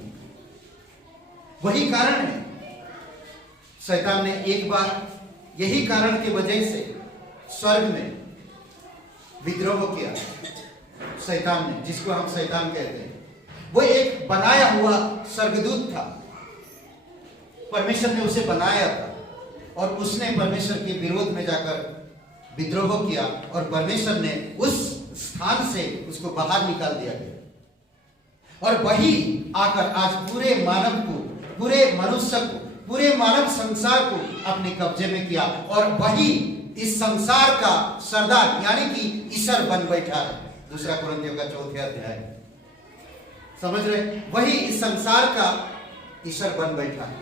वही कारण है शैतान ने एक बार यही कारण की वजह से स्वर्ग में विद्रोह किया। शैतान ने, जिसको हम शैतान कहते हैं, वो एक बनाया हुआ स्वर्गदूत था। परमेश्वर ने उसे बनाया था और उसने परमेश्वर के विरोध में जाकर विद्रोह किया और परमेश्वर ने उस स्थान से उसको बाहर निकाल दिया गया। और वही आकर आज पूरे मानव को, पूरे मनुष्य को, पूरे मानव संसार को अपने कब्जे में किया और वही इस संसार का सरदार यानी कि ईश्वर बन बैठा है। 2 कुरिन्थियों का 4 अध्याय, समझ रहे? वही इस संसार का ईश्वर बन बैठा है,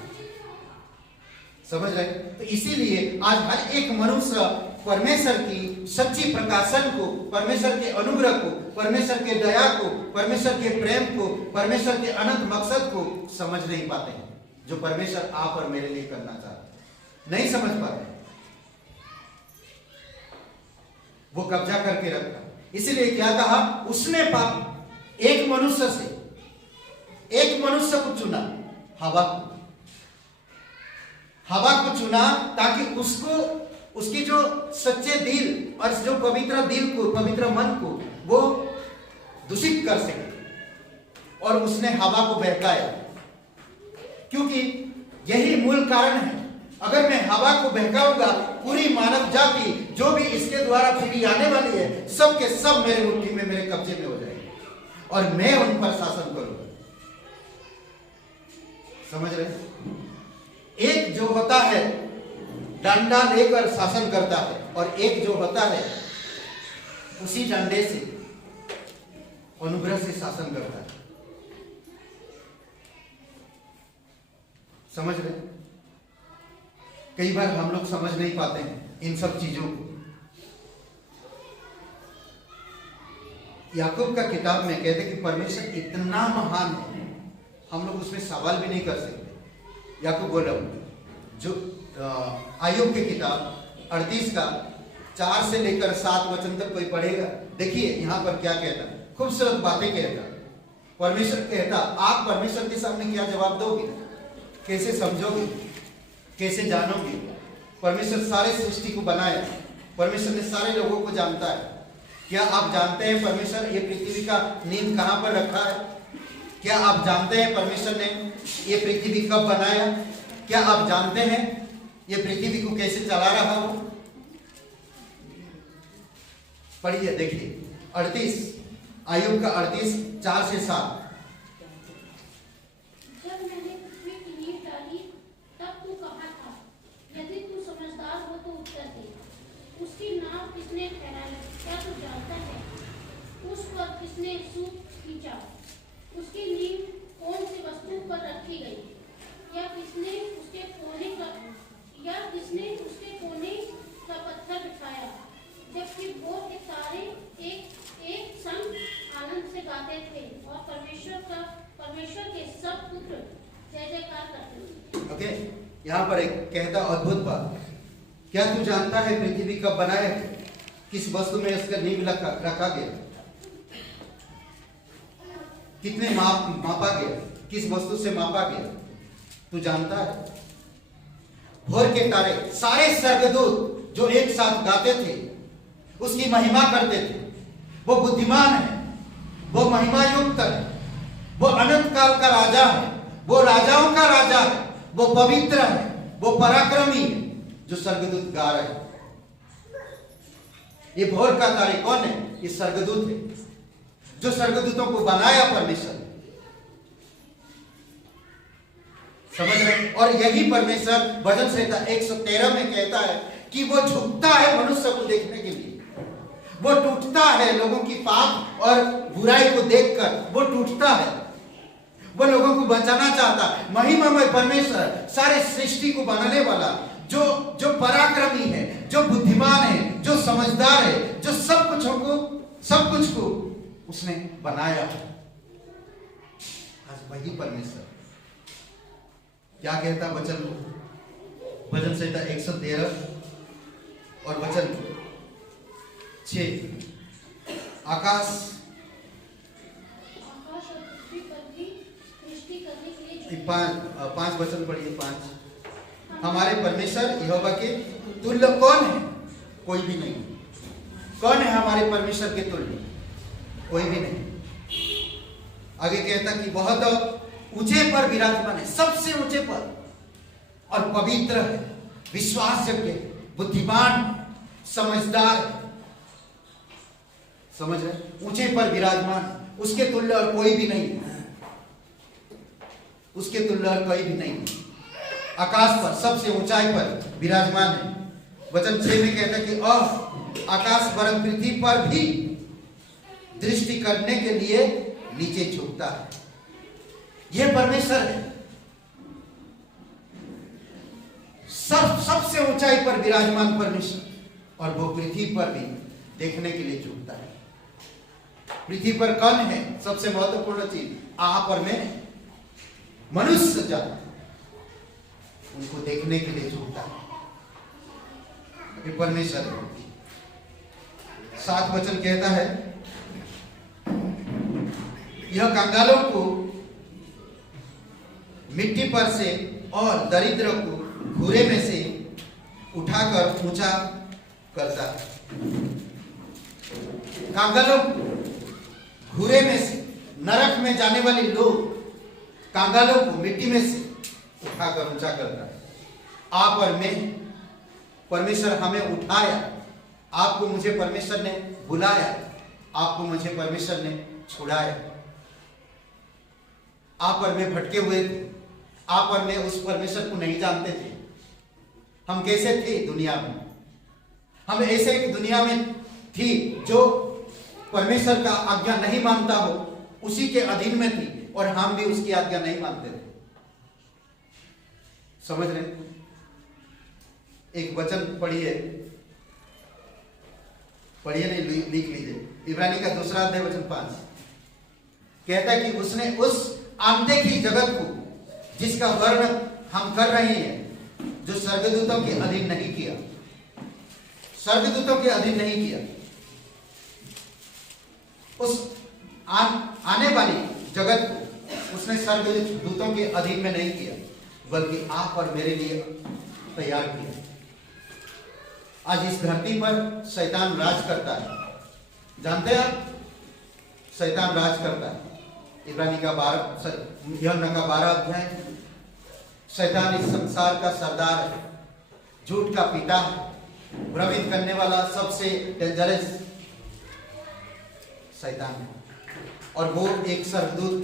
समझ रहे? तो इसीलिए आज हर एक मनुष्य परमेश्वर की सच्ची प्रकाशन को, परमेश्वर के अनुग्रह को, परमेश्वर के दया को, परमेश्वर के प्रेम को, परमेश्वर के अनंत मकसद को समझ नहीं पाते हैं, जो परमेश्वर आप और मेरे लिए करना चाहते, नहीं समझ पाते। वो कब्जा करके रखा। इसीलिए क्या कहा उसने? पाप एक मनुष्य से, एक मनुष्य को चुना, हवा को। हवा को चुना ताकि उसको, उसकी जो सच्चे दिल और जो पवित्र दिल को, पवित्र मन को वो दूषित कर सके। और उसने हवा को बहकाया, क्योंकि यही मूल कारण है। अगर मैं हवा को बहकाऊंगा, पूरी मानव जाति जो भी इसके द्वारा पीढ़ी आने वाली है, सब के सब मेरे मुट्ठी में, मेरे कब्जे में हो जाएंगे और मैं उन पर शासन करूंगा। समझ रहे? एक जो होता है डंडा लेकर शासन करता है और एक जो होता है उसी डंडे से, अनुग्रह से शासन करता है। समझ रहे? कई बार हम लोग समझ नहीं पाते हैं इन सब चीजों को। याकूब का किताब में कहते कि परमेश्वर इतना महान है, हम लोग उसमें सवाल भी नहीं कर सकते। याकूब बोला, जो आयुब की किताब 38 का 4 से लेकर 7 वचन तक कोई पढ़ेगा, देखिए यहाँ पर क्या कहता, खूबसूरत बातें कहता। परमेश्वर कहता, आप परमेश्वर के सामने क्या जवाब दोगे, कैसे समझोगे, कैसे जानोगे? परमेश्वर सारे सृष्टि को बनाया, परमेश्वर ने सारे लोगों को जानता है। क्या आप जानते हैं परमेश्वर ये पृथ्वी का नींव कहां पर रखा है? क्या आप जानते हैं परमेश्वर ने ये पृथ्वी कब बनाया? क्या आप जानते हैं ये पृथ्वी को कैसे चला रहा हो? पढ़िए, देखिए 38, आयुब का 38 4 से 7। जब मैंने पृथ्वी की नींव डाली तब तू कहाँ था? यदि तू समझदार हो तो उत्तर दे। उसकी नाव किसने ठहराई, क्या तू जानता है? उस पर किसने सूत खींचा? उसकी नींव कौन सी वस्तु पर रखी गई? या किसने उसके कोने का पत्थर बिठाया? जबकि भोर के तारे एक संग आनंद से गाते थे और परमेश्वर के सब पुत्र जय जयकार करते थे। ओके, यहाँ पर एक कहता अद्भुत बात, क्या तू जानता है पृथ्वी कब बनाया, किस वस्तु में इसका नींव रखा गया, कितने मापा गया, किस वस्तु से मापा गया, तू जानता है? भोर के तारे, सारे स्वर्गदूत जो एक साथ गाते थे, उसकी महिमा करते थे। वो बुद्धिमान है, वो महिमा युक्त है, वो अनंत काल का राजा है, वो राजाओं का राजा है, वो पवित्र है, वो पराक्रमी है, जो स्वर्गदूत गा रहे हैं। ये भोर का तारे कौन है? ये स्वर्गदूत है, जो स्वर्गदूतों को बनाया परमेश्वर। समझ रहे? और यही परमेश्वर भजन संहिता 113 में कहता है कि वो झुकता है मनुष्य को देखने के लिए, वो टूटता है लोगों की पाप और बुराई को देखकर, वो टूटता है, वो लोगों को बचाना चाहता है। महिमामय परमेश्वर, सारे सृष्टि को बनाने वाला, जो पराक्रमी है, जो बुद्धिमान है, जो समझदार है, जो सब कुछ को उसने बनाया। आज वही परमेश्वर क्या कहता भजन संहिता 113 और वचन 6, आकाश और पृथ्वी पर भी सृष्टि करने के लिए जो 5 वचन पढ़िए। 5 हमारे परमेश्वर यहोवा के तुल्य कौन है? कोई भी नहीं। कौन है हमारे परमेश्वर के तुल्य? कोई भी नहीं। आगे कहता कि बहुत ऊंचे पर विराजमान है, सबसे ऊंचे पर, और पवित्र है, विश्वासयोग्य, बुद्धिमान, समझदार है। समझ रहे? ऊंचे पर विराजमान, उसके तुल्य और कोई भी नहीं, उसके तुल्य और कोई भी नहीं। आकाश पर सबसे ऊंचाई पर विराजमान है। वचन 6 में कहता है कि आकाश वरन पृथ्वी पर भी दृष्टि करने के लिए नीचे झुकता है। यह परमेश्वर है, सबसे ऊंचाई पर विराजमान परमेश्वर, और वो पृथ्वी पर भी देखने के लिए झुकता है। पृथ्वी पर कौन है? सबसे महत्वपूर्ण चीज आप और मैं, मनुष्य जाति, उनको देखने के लिए झुकता है। परमेश्वर 7 वचन कहता है, यह कंगालों को मिट्टी पर से और दरिद्र को घूरे में से उठाकर ऊंचा करता है। कंगालों को घूरे में से, नरक में जाने वाले लोग कंगालों को मिट्टी में से उठाकर ऊंचा करता है। आप और मैं, परमेश्वर हमें उठाया, आपको मुझे परमेश्वर ने बुलाया, आपको मुझे परमेश्वर ने छुड़ाया। आप और मैं भटके हुए थे, आप और मैं उस परमेश्वर को नहीं जानते थे। हम कैसे थे दुनिया में? हम ऐसे एक दुनिया में थी जो परमेश्वर का आज्ञा नहीं मानता हो, उसी के अधीन में थी, और हम भी उसकी आज्ञा नहीं मानते थे। समझ रहे? एक वचन पढ़िए नहीं, लिख लीजिए। इब्रानी का 2 अध्याय वचन 5 कहता है कि उसने उस अनदेखी जगत को, जिसका वर्णन हम कर रहे हैं, जो स्वर्गदूतों के अधीन नहीं किया, स्वर्गदूतों के अधीन नहीं किया, उस आने वाली जगत को उसने स्वर्गदूतों के अधीन में नहीं किया, बल्कि आप और मेरे लिए तैयार किया। आज इस धरती पर शैतान राज करता है, जानते हैं आप? शैतान राज करता है। इब्रानी का 12 अध्याय, शैतान इस संसार का सरदार है, झूठ का पिता है, भ्रमित करने वाला सबसे डेंजरस शैतान है। और वो एक स्वर्गदूत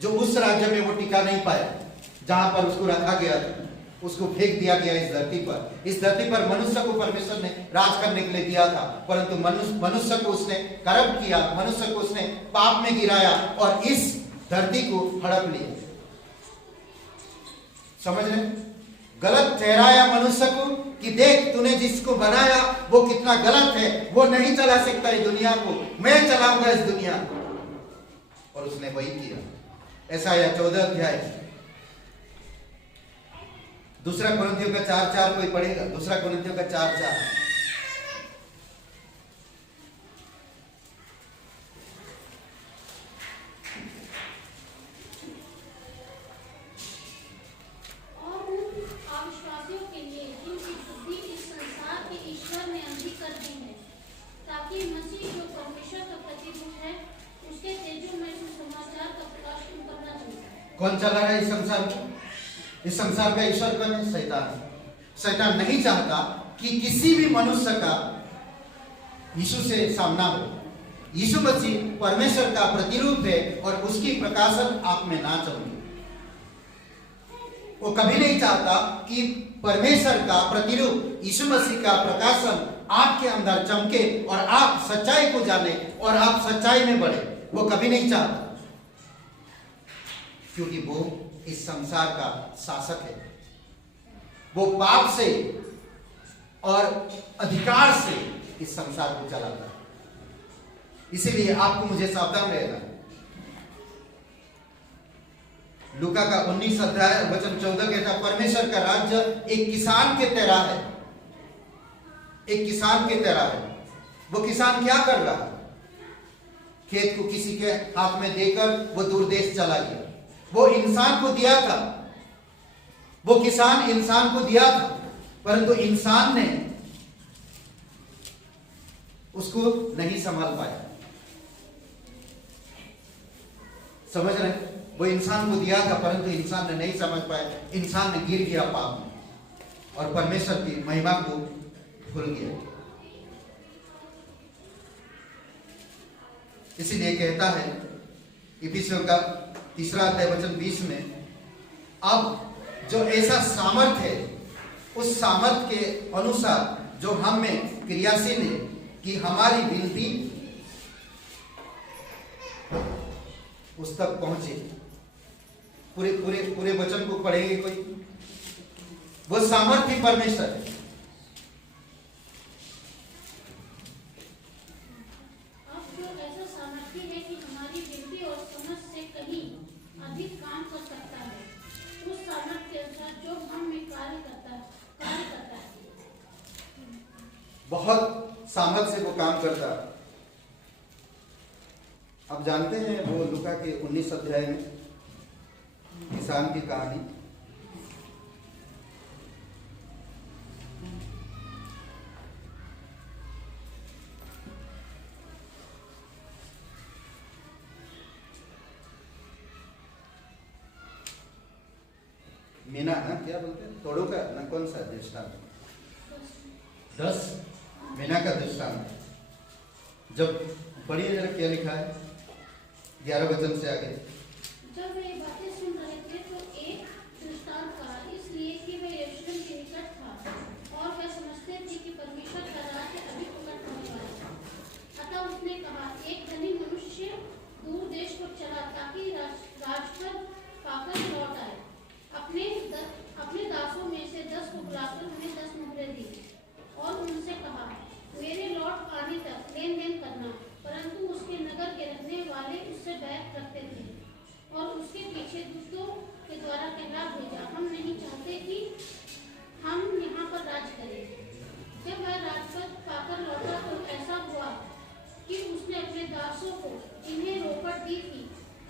जो उस राज्य में वो टिका नहीं पाया जहां पर उसको रखा गया था, उसको फेंक दिया गया इस धरती पर। इस धरती पर मनुष्य को परमेश्वर ने राज करने के लिए दिया था, परंतु मनुष्य को उसने करप्ट किया, मनुष्य को उसने पाप में गिराया और इस धरती को हड़प लिया। समझ रहे? गलत ठहराया मनुष्य को कि देख तूने जिसको बनाया वो कितना गलत है, वो नहीं चला सकता इस दुनिया को, मैं चलाऊंगा इस दुनिया को। और उसने वही किया। यशायाह 14 अध्याय 2 कुरिन्थियों का 4:4 कोई पढ़ेगा? 2 कुरिन्थियों का 4:4 और उन अविश्वासियों के लिए जिनकी बुद्धि इस संसार के ईश्वर ने अंधी कर दी है, ताकि मसीह जो परमेश्वर का प्रतिरूप है उसके तेजोमय सुसमाचार का प्रकाश उन पर न चले। कौन चला रहा है इस संसार को? इस संसार का ईश्वर कौन है? शैतान। शैतान नहीं चाहता कि किसी भी मनुष्य का यीशु से सामना हो। यीशु मसीह परमेश्वर का प्रतिरूप है और उसकी प्रकाशन आप में ना चमके। वो कभी नहीं चाहता कि परमेश्वर का प्रतिरूप यीशु मसीह का प्रकाशन आपके अंदर चमके और आप सच्चाई को जाने और आप सच्चाई में बढ़े। वो कभी नहीं चाहता, क्योंकि वो इस संसार का शासक है। वो पाप से और अधिकार से इस संसार को चलाता है। इसीलिए आपको मुझे सावधान रहना है। लूका का 19 अध्याय वचन 14 कहता है, परमेश्वर का राज्य एक किसान के तरह है। एक किसान के तरह है। वो किसान क्या कर रहा है? खेत को किसी के हाथ में देकर वो दूर देश चला गया। वो इंसान को दिया था, वो किसान इंसान को दिया था, परंतु इंसान ने उसको नहीं संभाल पाया। समझ रहे हैं? वो इंसान को दिया था परंतु इंसान ने नहीं समझ पाया। इंसान ने गिर गया पाप में और परमेश्वर की महिमा को भूल गया। इसीलिए कहता है इफिसियों का 3 अध्याय वचन 20 में, अब जो ऐसा सामर्थ है उस सामर्थ के अनुसार जो हम में क्रियाशील है कि हमारी विनती उस तक पहुंचे। पूरे पूरे पूरे वचन को पढ़ेंगे कोई? वो सामर्थ्य परमेश्वर है। अब जो ऐसा सामर्थ्य है कि हमारी विनती और समझ से कहीं अधिक काम कर सकता है, उस सामर्थ्य के अनुसार जो हम में कार्य करता है। बहुत सामर्थ्य से वो काम करता है। आप जानते हैं वो लूका के 19 अध्याय में किसान की कहानी। मीना ना क्या बोलते हैं, तोड़ो का ना, कौन सा दृष्टांत? 10 मीना का दृष्टांत। जब पढ़िए जरा क्या लिखा है 11 वचन से आगे। जब वे बातें सुन रहे थे तो एक दृष्टांत कहा, इसलिए कि वे यरूशलेम के निकट था और वे समझते थे कि परमेश्वर का राज्य अभी प्रकट होने वाला है। अतः उसने कहा, एक धनी मनुष्य दूर देश को चला ताकि राजपद पाकर लौट आए। अपने दासों में से 10 को बुलाकर उन्हें 10 मुहरें दी और उनसे कहा, मेरे लौट आने तक लेन देन करना। परंतु उसके नगर के रहने वाले उससे बैर रखते थे और उसके पीछे दूतों के द्वारा कहला भेजा, हम नहीं चाहते कि हम यहाँ पर राज करें। जब वह राजपद पाकर लौटा तो ऐसा हुआ कि उसने अपने दासों को इन्हें रोकड़ दी थी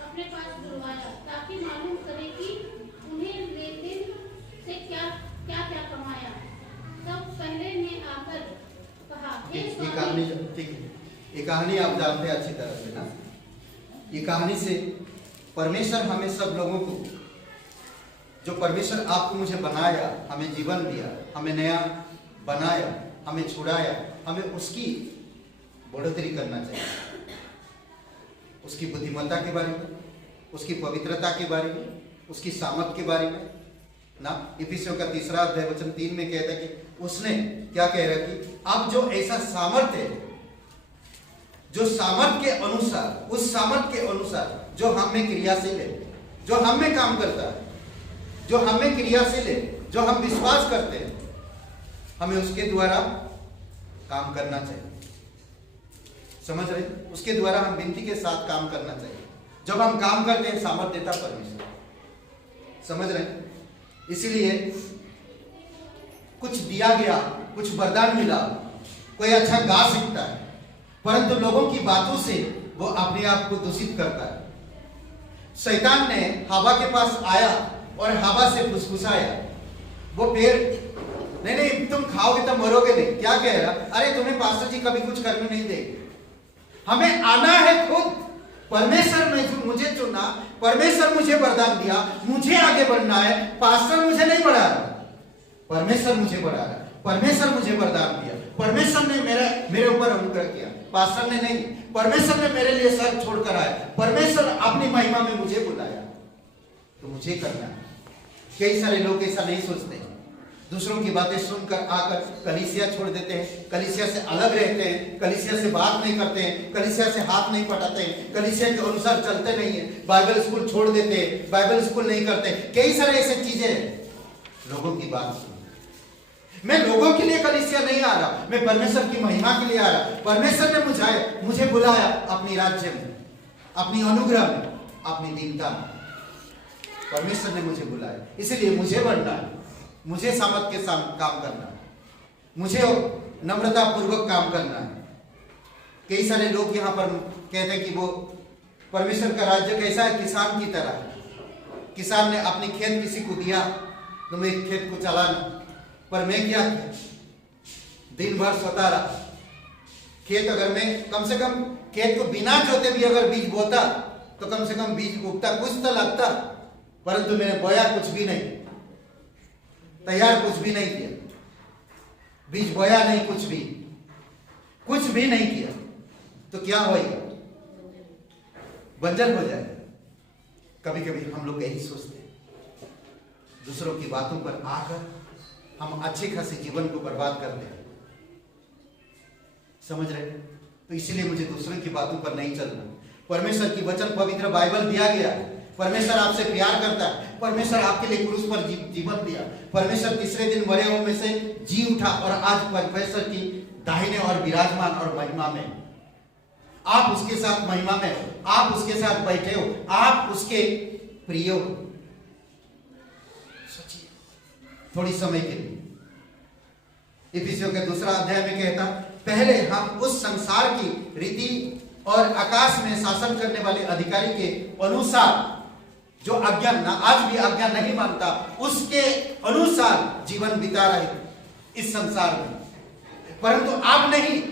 अपने पास बुलवाया, ताकि मालूम करे कि उन्हें लेन देन से क्या क्या कमाया। तब पहले ने आकर कहा, हे स्वामी। ठीक है, ये कहानी आप जानते हैं अच्छी तरह से ना। ये कहानी से परमेश्वर हमें सब लोगों को, जो परमेश्वर आपको मुझे बनाया, हमें जीवन दिया, हमें नया बनाया, हमें छुड़ाया, हमें उसकी बढ़ोतरी करना चाहिए। उसकी बुद्धिमत्ता के बारे में, उसकी पवित्रता के बारे में, उसकी सामर्थ के बारे में ना। इफिसियों का 3 अध्याय वचन 3 में कहता है कि उसने क्या कह रहा है कि अब जो ऐसा सामर्थ है, जो सामर्थ के अनुसार, उस सामर्थ के अनुसार जो हम में क्रियाशील है, जो हम में काम करता है, जो हम में क्रियाशील है, जो हम विश्वास करते हैं, हमें उसके द्वारा काम करना चाहिए। समझ रहे? उसके द्वारा हम विनती के साथ काम करना चाहिए। जब हम काम करते हैं सामर्थ देता परमेश्वर। समझ रहे? इसीलिए कुछ दिया गया, कुछ वरदान मिला, कोई अच्छा गा सकता है, परंतु लोगों की बातों से वो अपने आप को दूषित करता है। शैतान ने हवा के पास आया और हवा से फुसफुसाया, वो पेड़ नहीं तुम खाओगे तो मरोगे नहीं। क्या कह रहा? अरे तुम्हें पास्टर जी कभी कुछ करने नहीं देंगे, हमें आना है खुद। परमेश्वर ने मुझे चुना, परमेश्वर मुझे वरदान दिया, मुझे आगे बढ़ना है, पास्टर मुझे नहीं बढ़ा रहा। परमेश्वर मुझे बढ़ा रहा है, परमेश्वर मुझे वरदान दिया, परमेश्वर ने मेरे ऊपर अनुग्रह किया, पास्टर ने नहीं, परमेश्वर ने मेरे लिए सर छोड़कर आया, परमेश्वर अपनी महिमा में मुझे बुलाया, तो मुझे करना है। कई सारे लोग ऐसा नहीं सोचते, दूसरों की बातें सुनकर आकर कलीसिया छोड़ देते हैं, कलीसिया से अलग रहते हैं, कलीसिया से बात नहीं करते हैं, कलीसिया से हाथ नहीं पटाते हैं, कलीसिया के अनुसार चलते नहीं है, बाइबल स्कूल छोड़ देते हैं, बाइबल स्कूल नहीं करते, कई सारे ऐसे चीजें हैं। लोगों की बात सुन, मैं लोगों के लिए कलीसिया नहीं आ रहा, मैं परमेश्वर की महिमा के लिए आ रहा। परमेश्वर ने मुझे बुलाया अपनी राज्य में, अपनी अनुग्रह में, अपनी दीनता में। परमेश्वर ने मुझे बुलाया, इसलिए मुझे बढ़ना है, मुझे सामर्थ के साथ काम करना है, मुझे नम्रता पूर्वक काम करना है। कई सारे लोग यहाँ पर कहते हैं कि वो परमेश्वर का राज्य कैसा है, किसान की तरह। किसान ने अपनी खेत किसी को दिया, तुम एक खेत को चलाना, पर मैं क्या किया, दिन भर सोता रहा। खेत अगर मैं कम से कम खेत को बिना जोते भी अगर बीज बोता तो कम से कम बीज उगता, कुछ तो लगता, परंतु मैंने बोया कुछ भी नहीं, तैयार कुछ भी नहीं किया, बीज बोया नहीं, कुछ भी नहीं किया, तो क्या होगा, बंजर हो जाएगा। कभी कभी हम लोग यही सोचते हैं, दूसरों की बातों पर आकर हम अच्छे खासे जीवन को बर्बाद करते हैं, समझ रहे? तो इसलिए मुझे दूसरों की बातों पर नहीं चलना। परमेश्वर की वचन पवित्र बाइबल दिया गया है, परमेश्वर आपसे प्यार करता है, परमेश्वर आपके लिए क्रूस पर जीवन दिया, परमेश्वर तीसरे दिन मरे हुओं में से जी उठा और आज परमेश्वर की दाहिने और विराजमान और महिमा में। आप उसके साथ महिमा में हो, आप उसके साथ बैठे हो, आप उसके प्रिय हो। सोचिए थोड़ी समय के लिए। इफिसियों के 2 अध्याय में कहता, पहले हम उस संसार की रीति और आकाश में शासन करने वाले अधिकारी के अनुसार, जो आज्ञा आज भी आज्ञा नहीं मानता, उसके अनुसार जीवन बिता रहे इस संसार में। परंतु अब नहीं,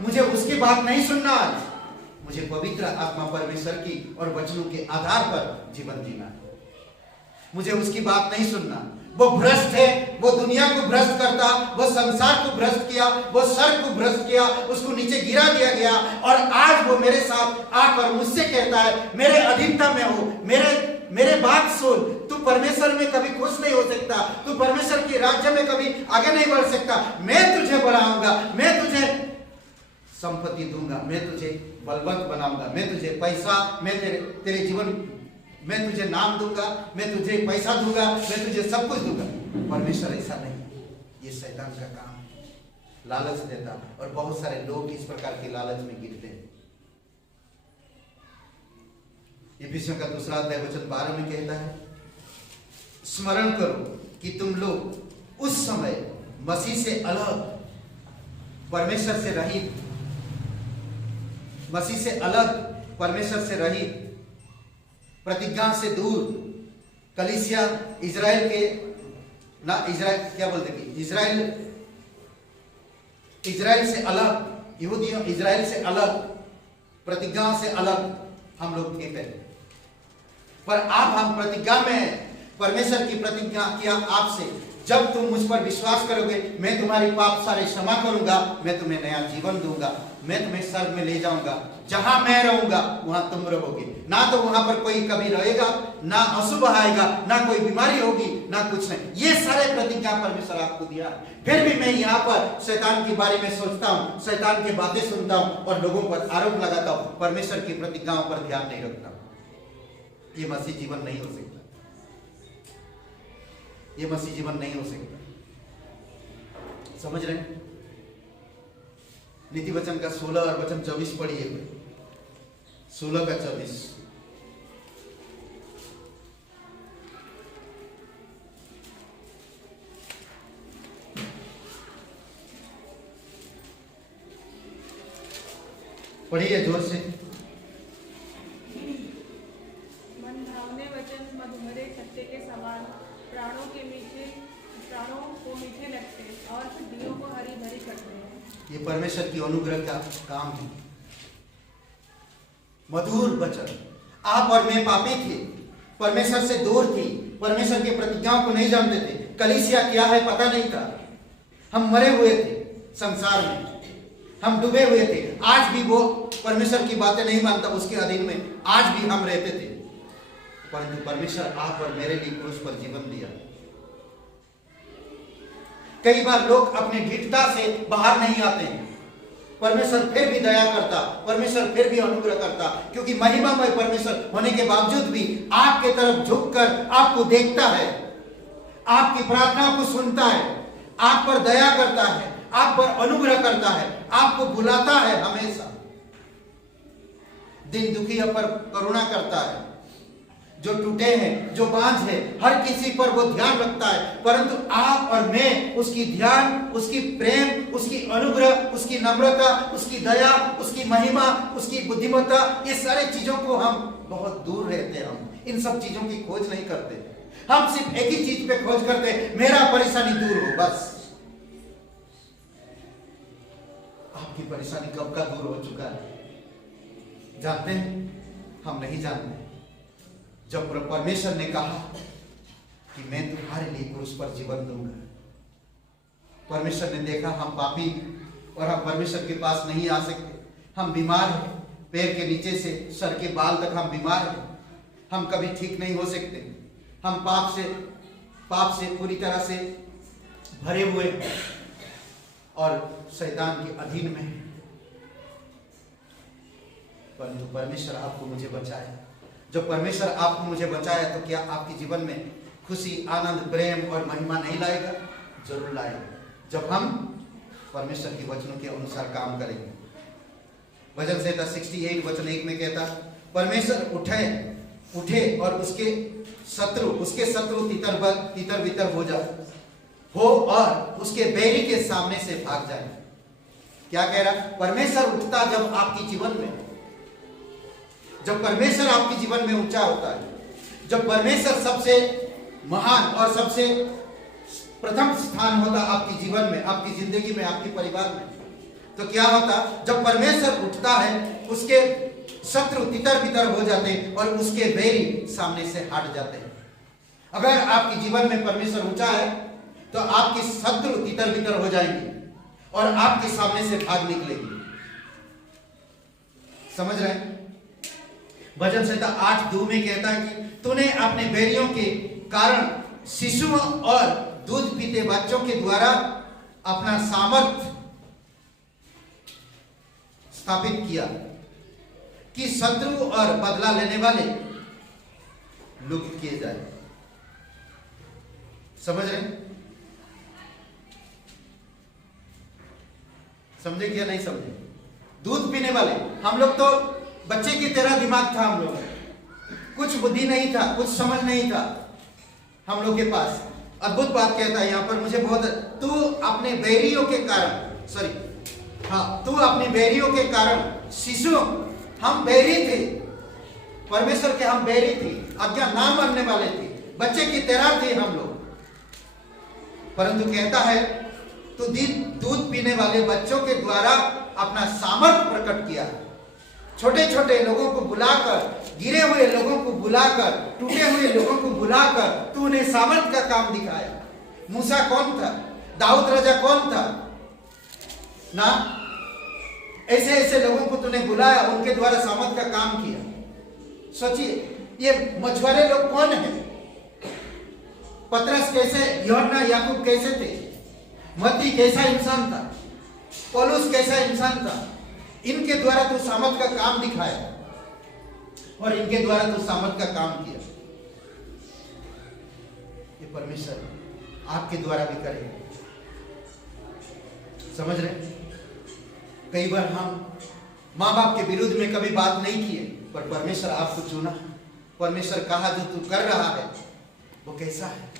मुझे उसकी बात नहीं सुनना, आज मुझे पवित्र आत्मा परमेश्वर की और वचनों के आधार पर जीवन जीना है। मुझे उसकी बात नहीं सुनना। वो भ्रष्ट है, वो दुनिया को भ्रष्ट करता, वो संसार को भ्रष्ट किया, वो स्वर्ग को भ्रष्ट किया, उसको नीचे गिरा दिया गया, और आज वो मेरे साथ आकर मुझसे कहता है, मेरे अधीनता में हो, मेरे बात सुन, तू परमेश्वर में कभी खुश नहीं हो सकता, तू परमेश्वर के राज्य में कभी आगे नहीं बढ़ सकता। मैं तुझे बढ़ाऊंगा, मैं तुझे संपत्ति दूंगा, मैं तुझे बलवंत बनाऊंगा, मैं तुझे पैसा, मैं तेरे जीवन, मैं तुझे नाम दूंगा, मैं तुझे पैसा दूंगा, मैं तुझे सब कुछ दूंगा। परमेश्वर ऐसा नहीं, ये शैतान का काम, लालच देता, और बहुत सारे लोग इस प्रकार के लालच में गिरते हैं। इफिसियों का 2 अध्याय वचन 12 में कहता है, स्मरण करो कि तुम लोग उस समय मसीह से अलग, परमेश्वर से रहित, मसीह से अलग, परमेश्वर से रहित, प्रतिज्ञा से दूर, कलीसिया इजराइल के ना, इजराइल क्या बोलते हैं, इजराइल से अलग, यहूदियों इजराइल से अलग, प्रतिज्ञा से अलग हम लोग थे पहले, पर अब हम प्रतिज्ञा में, परमेश्वर की प्रतिज्ञा किया आपसे, जब तुम मुझ पर विश्वास करोगे, मैं तुम्हारी पाप सारे क्षमा करूंगा, मैं तुम्हें नया जीवन दूंगा, मैं तुम्हें स्वर्ग में ले जाऊंगा, जहां मैं रहूंगा वहां तुम रहोगे। ना तो वहां पर कोई कभी रहेगा, ना अशुभ आएगा, ना कोई बीमारी होगी, ना कुछ नहीं। ये सारे प्रतिज्ञा परमेश्वर आपको दिया। फिर भी मैं यहाँ पर शैतान के बारे में सोचता हूँ, शैतान की बातें सुनता हूँ और लोगों पर आरोप लगाता हूँ, परमेश्वर की प्रतिज्ञाओं पर ध्यान नहीं रखता। ये मसीह जीवन नहीं हो सकता, ये मसीह जीवन नहीं हो सकता। समझ रहे हैं? नीति वचन का 16 और वचन 24 पढ़िए, 16 का 24। पढ़िए जोर से। मन भावने वचन मधुमरे खट्टे के समान, प्राणों को मीठे लगते और हड्डियों को हरी भरी करते हैं। ये परमेश्वर की अनुग्रह का काम है। मधुर वचन। आप और मैं पापी थे, परमेश्वर से दूर थे, परमेश्वर की प्रतिज्ञाओं को नहीं जानते थे, कलीसिया क्या है पता नहीं था। हम मरे हुए थे संसार में, हम डूबे हुए थे। आज भी वो परमेश्वर की बातें नहीं मानता, उसके अधीन में आज भी हम रहते थे। परंतु परमेश्वर आप और मेरे लिए क्रूस पर जीवन दिया। कई बार लोग अपनी ढीठता से बाहर नहीं आते हैं, परमेश्वर फिर भी दया करता, परमेश्वर फिर भी अनुग्रह करता, क्योंकि महिमामय परमेश्वर होने के बावजूद भी आपके तरफ झुककर आपको देखता है, आपकी प्रार्थना को सुनता है, आप पर दया करता है, आप पर अनुग्रह करता है, आपको बुलाता है हमेशा। दिन दुखियों पर करुणा करता है, जो टूटे हैं, जो बांझ है, हर किसी पर वो ध्यान रखता है। परंतु आप और मैं उसकी ध्यान, उसकी प्रेम, उसकी अनुग्रह, उसकी नम्रता, उसकी दया, उसकी महिमा, उसकी बुद्धिमत्ता, ये सारे चीजों को हम बहुत दूर रहते हैं। हम इन सब चीजों की खोज नहीं करते, हम सिर्फ एक ही चीज पे खोज करते हैं, मेरा परेशानी दूर हो बस। आपकी परेशानी कब का दूर हो चुका है जानते हैं? हम नहीं जानते। जब परमेश्वर ने कहा कि मैं तुम्हारे लिए क्रूस पर जीवन दूंगा, परमेश्वर ने देखा हम पापी और हम परमेश्वर के पास नहीं आ सकते, हम बीमार हैं, पैर के नीचे से सर के बाल तक हम बीमार हैं, हम कभी ठीक नहीं हो सकते, हम पाप से पूरी तरह से भरे हुए और शैतान के अधीन में हैं। परंतु परमेश्वर आपको मुझे बचाया। जब परमेश्वर आपको मुझे बचाया तो क्या आपके जीवन में खुशी, आनंद, प्रेम और महिमा नहीं लाएगा? जरूर लाएगा, जब हम परमेश्वर के वचनों के अनुसार काम करेंगे। भजन संहिता 68 वचन 1 में कहता, परमेश्वर उठे और उसके शत्रु तितर बितर हो और उसके बैरी के सामने से भाग जाए। क्या कह रहा? परमेश्वर उठता जब आपके जीवन में, जब परमेश्वर आपके जीवन में ऊंचा होता है, जब परमेश्वर सबसे महान और सबसे प्रथम स्थान होता आपके जीवन में, आपकी जिंदगी में, आपके परिवार में, तो क्या होता? जब परमेश्वर उठता है, उसके शत्रु तितर बितर हो जाते हैं और उसके बैरी सामने से हट जाते हैं। अगर आपके जीवन में परमेश्वर ऊंचा है तो आपके शत्रु तितर बितर हो जाएंगे और आपके सामने से भाग निकलेंगे। समझ रहे हैं? भजन संहिता 8:2 में कहता है कि तूने अपने बैरियों के कारण शिशुओं और दूध पीते बच्चों के द्वारा अपना सामर्थ स्थापित किया कि शत्रु और बदला लेने वाले लुप्त किए जाए। समझ रहे? समझे क्या नहीं समझे? दूध पीने वाले, हम लोग तो बच्चे की तरह दिमाग था, हम लोग कुछ बुद्धि नहीं था, कुछ समझ नहीं था हम लोग के पास। अद्भुत बात कहता है यहाँ पर, मुझे बहुत, तू अपने बैरियों के कारण शिशु, हम बैरी थे, परमेश्वर के हम बैरी थे, आज्ञा ना मानने वाले थे, बच्चे की तरह थे हम लोग। परंतु कहता है तो दूध पीने वाले बच्चों के द्वारा अपना सामर्थ प्रकट किया। छोटे छोटे लोगों को बुलाकर, गिरे हुए लोगों को बुलाकर, टूटे हुए लोगों को बुलाकर तू उन्हें सामर्थ का काम दिखाया। मूसा कौन था? दाऊद राजा कौन था ना? ऐसे ऐसे लोगों को तूने बुलाया, उनके द्वारा सामर्थ का काम किया। सोचिए, ये मछुआरे लोग कौन है? पतरस कैसे, यूहन्ना, याकूब कैसे थे? मत्ती कैसा इंसान था? पौलुस कैसा इंसान था? इनके द्वारा तू सामर्थ का काम दिखाया और इनके द्वारा तू सामर्थ का काम किया। ये परमेश्वर आपके द्वारा भी करेगा। समझ रहे? कई बार हम माँ बाप के विरुद्ध में कभी बात नहीं किए, पर परमेश्वर आपको चुना। परमेश्वर कहा जो तू कर रहा है वो कैसा है?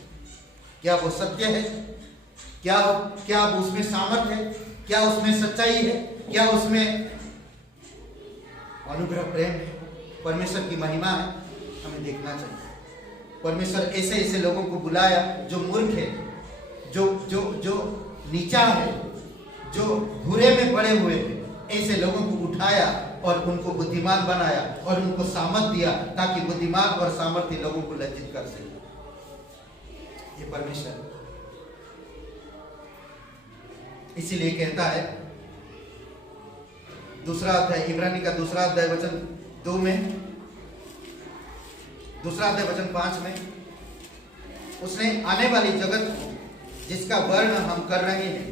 क्या वो सत्य है? क्या उसमें सामर्थ है? क्या उसमें सच्चाई है? क्या उसमें अनुग्रह, प्रेम है? परमेश्वर की महिमा है, हमें देखना चाहिए। परमेश्वर ऐसे ऐसे लोगों को बुलाया जो मूर्ख है, जो नीचा है, जो बुरे में पड़े हुए हैं, ऐसे लोगों को उठाया और उनको बुद्धिमान बनाया और उनको सामर्थ दिया ताकि बुद्धिमान और सामर्थ्य लोगों को लज्जित कर सके। ये परमेश्वर इसीलिए कहता है दूसरा अध्याय, इब्रानी का दूसरा अध्याय वचन 2 में, दूसरा अध्याय वचन 5 में, उसने आने वाली जगत जिसका वर्ण हम कर रहे हैं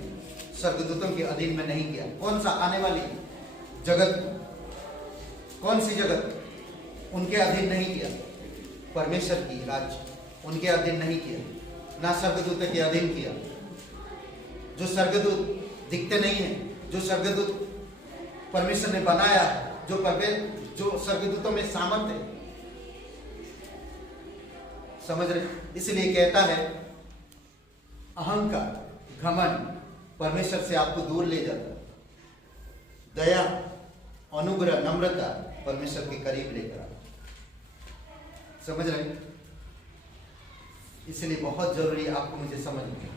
स्वर्गदूतों के अधीन में नहीं किया। कौन सा आने वाली जगत, कौन सी जगत? उनके अधीन नहीं किया। परमेश्वर की राज्य उनके अधीन नहीं किया, ना स्वर्गदूतों के अधीन किया। जो स्वर्गदूत दिखते नहीं है, जो स्वर्गदूत परमेश्वर ने बनाया, जो स्वर्गदूतों में सामर्थ्य है, समझ रहे? इसलिए कहता है अहंकार, घमंड परमेश्वर से आपको दूर ले जाता है। दया, अनुग्रह, नम्रता परमेश्वर के करीब लेकर आता। समझ रहे? इसलिए बहुत जरूरी है आपको मुझे समझना।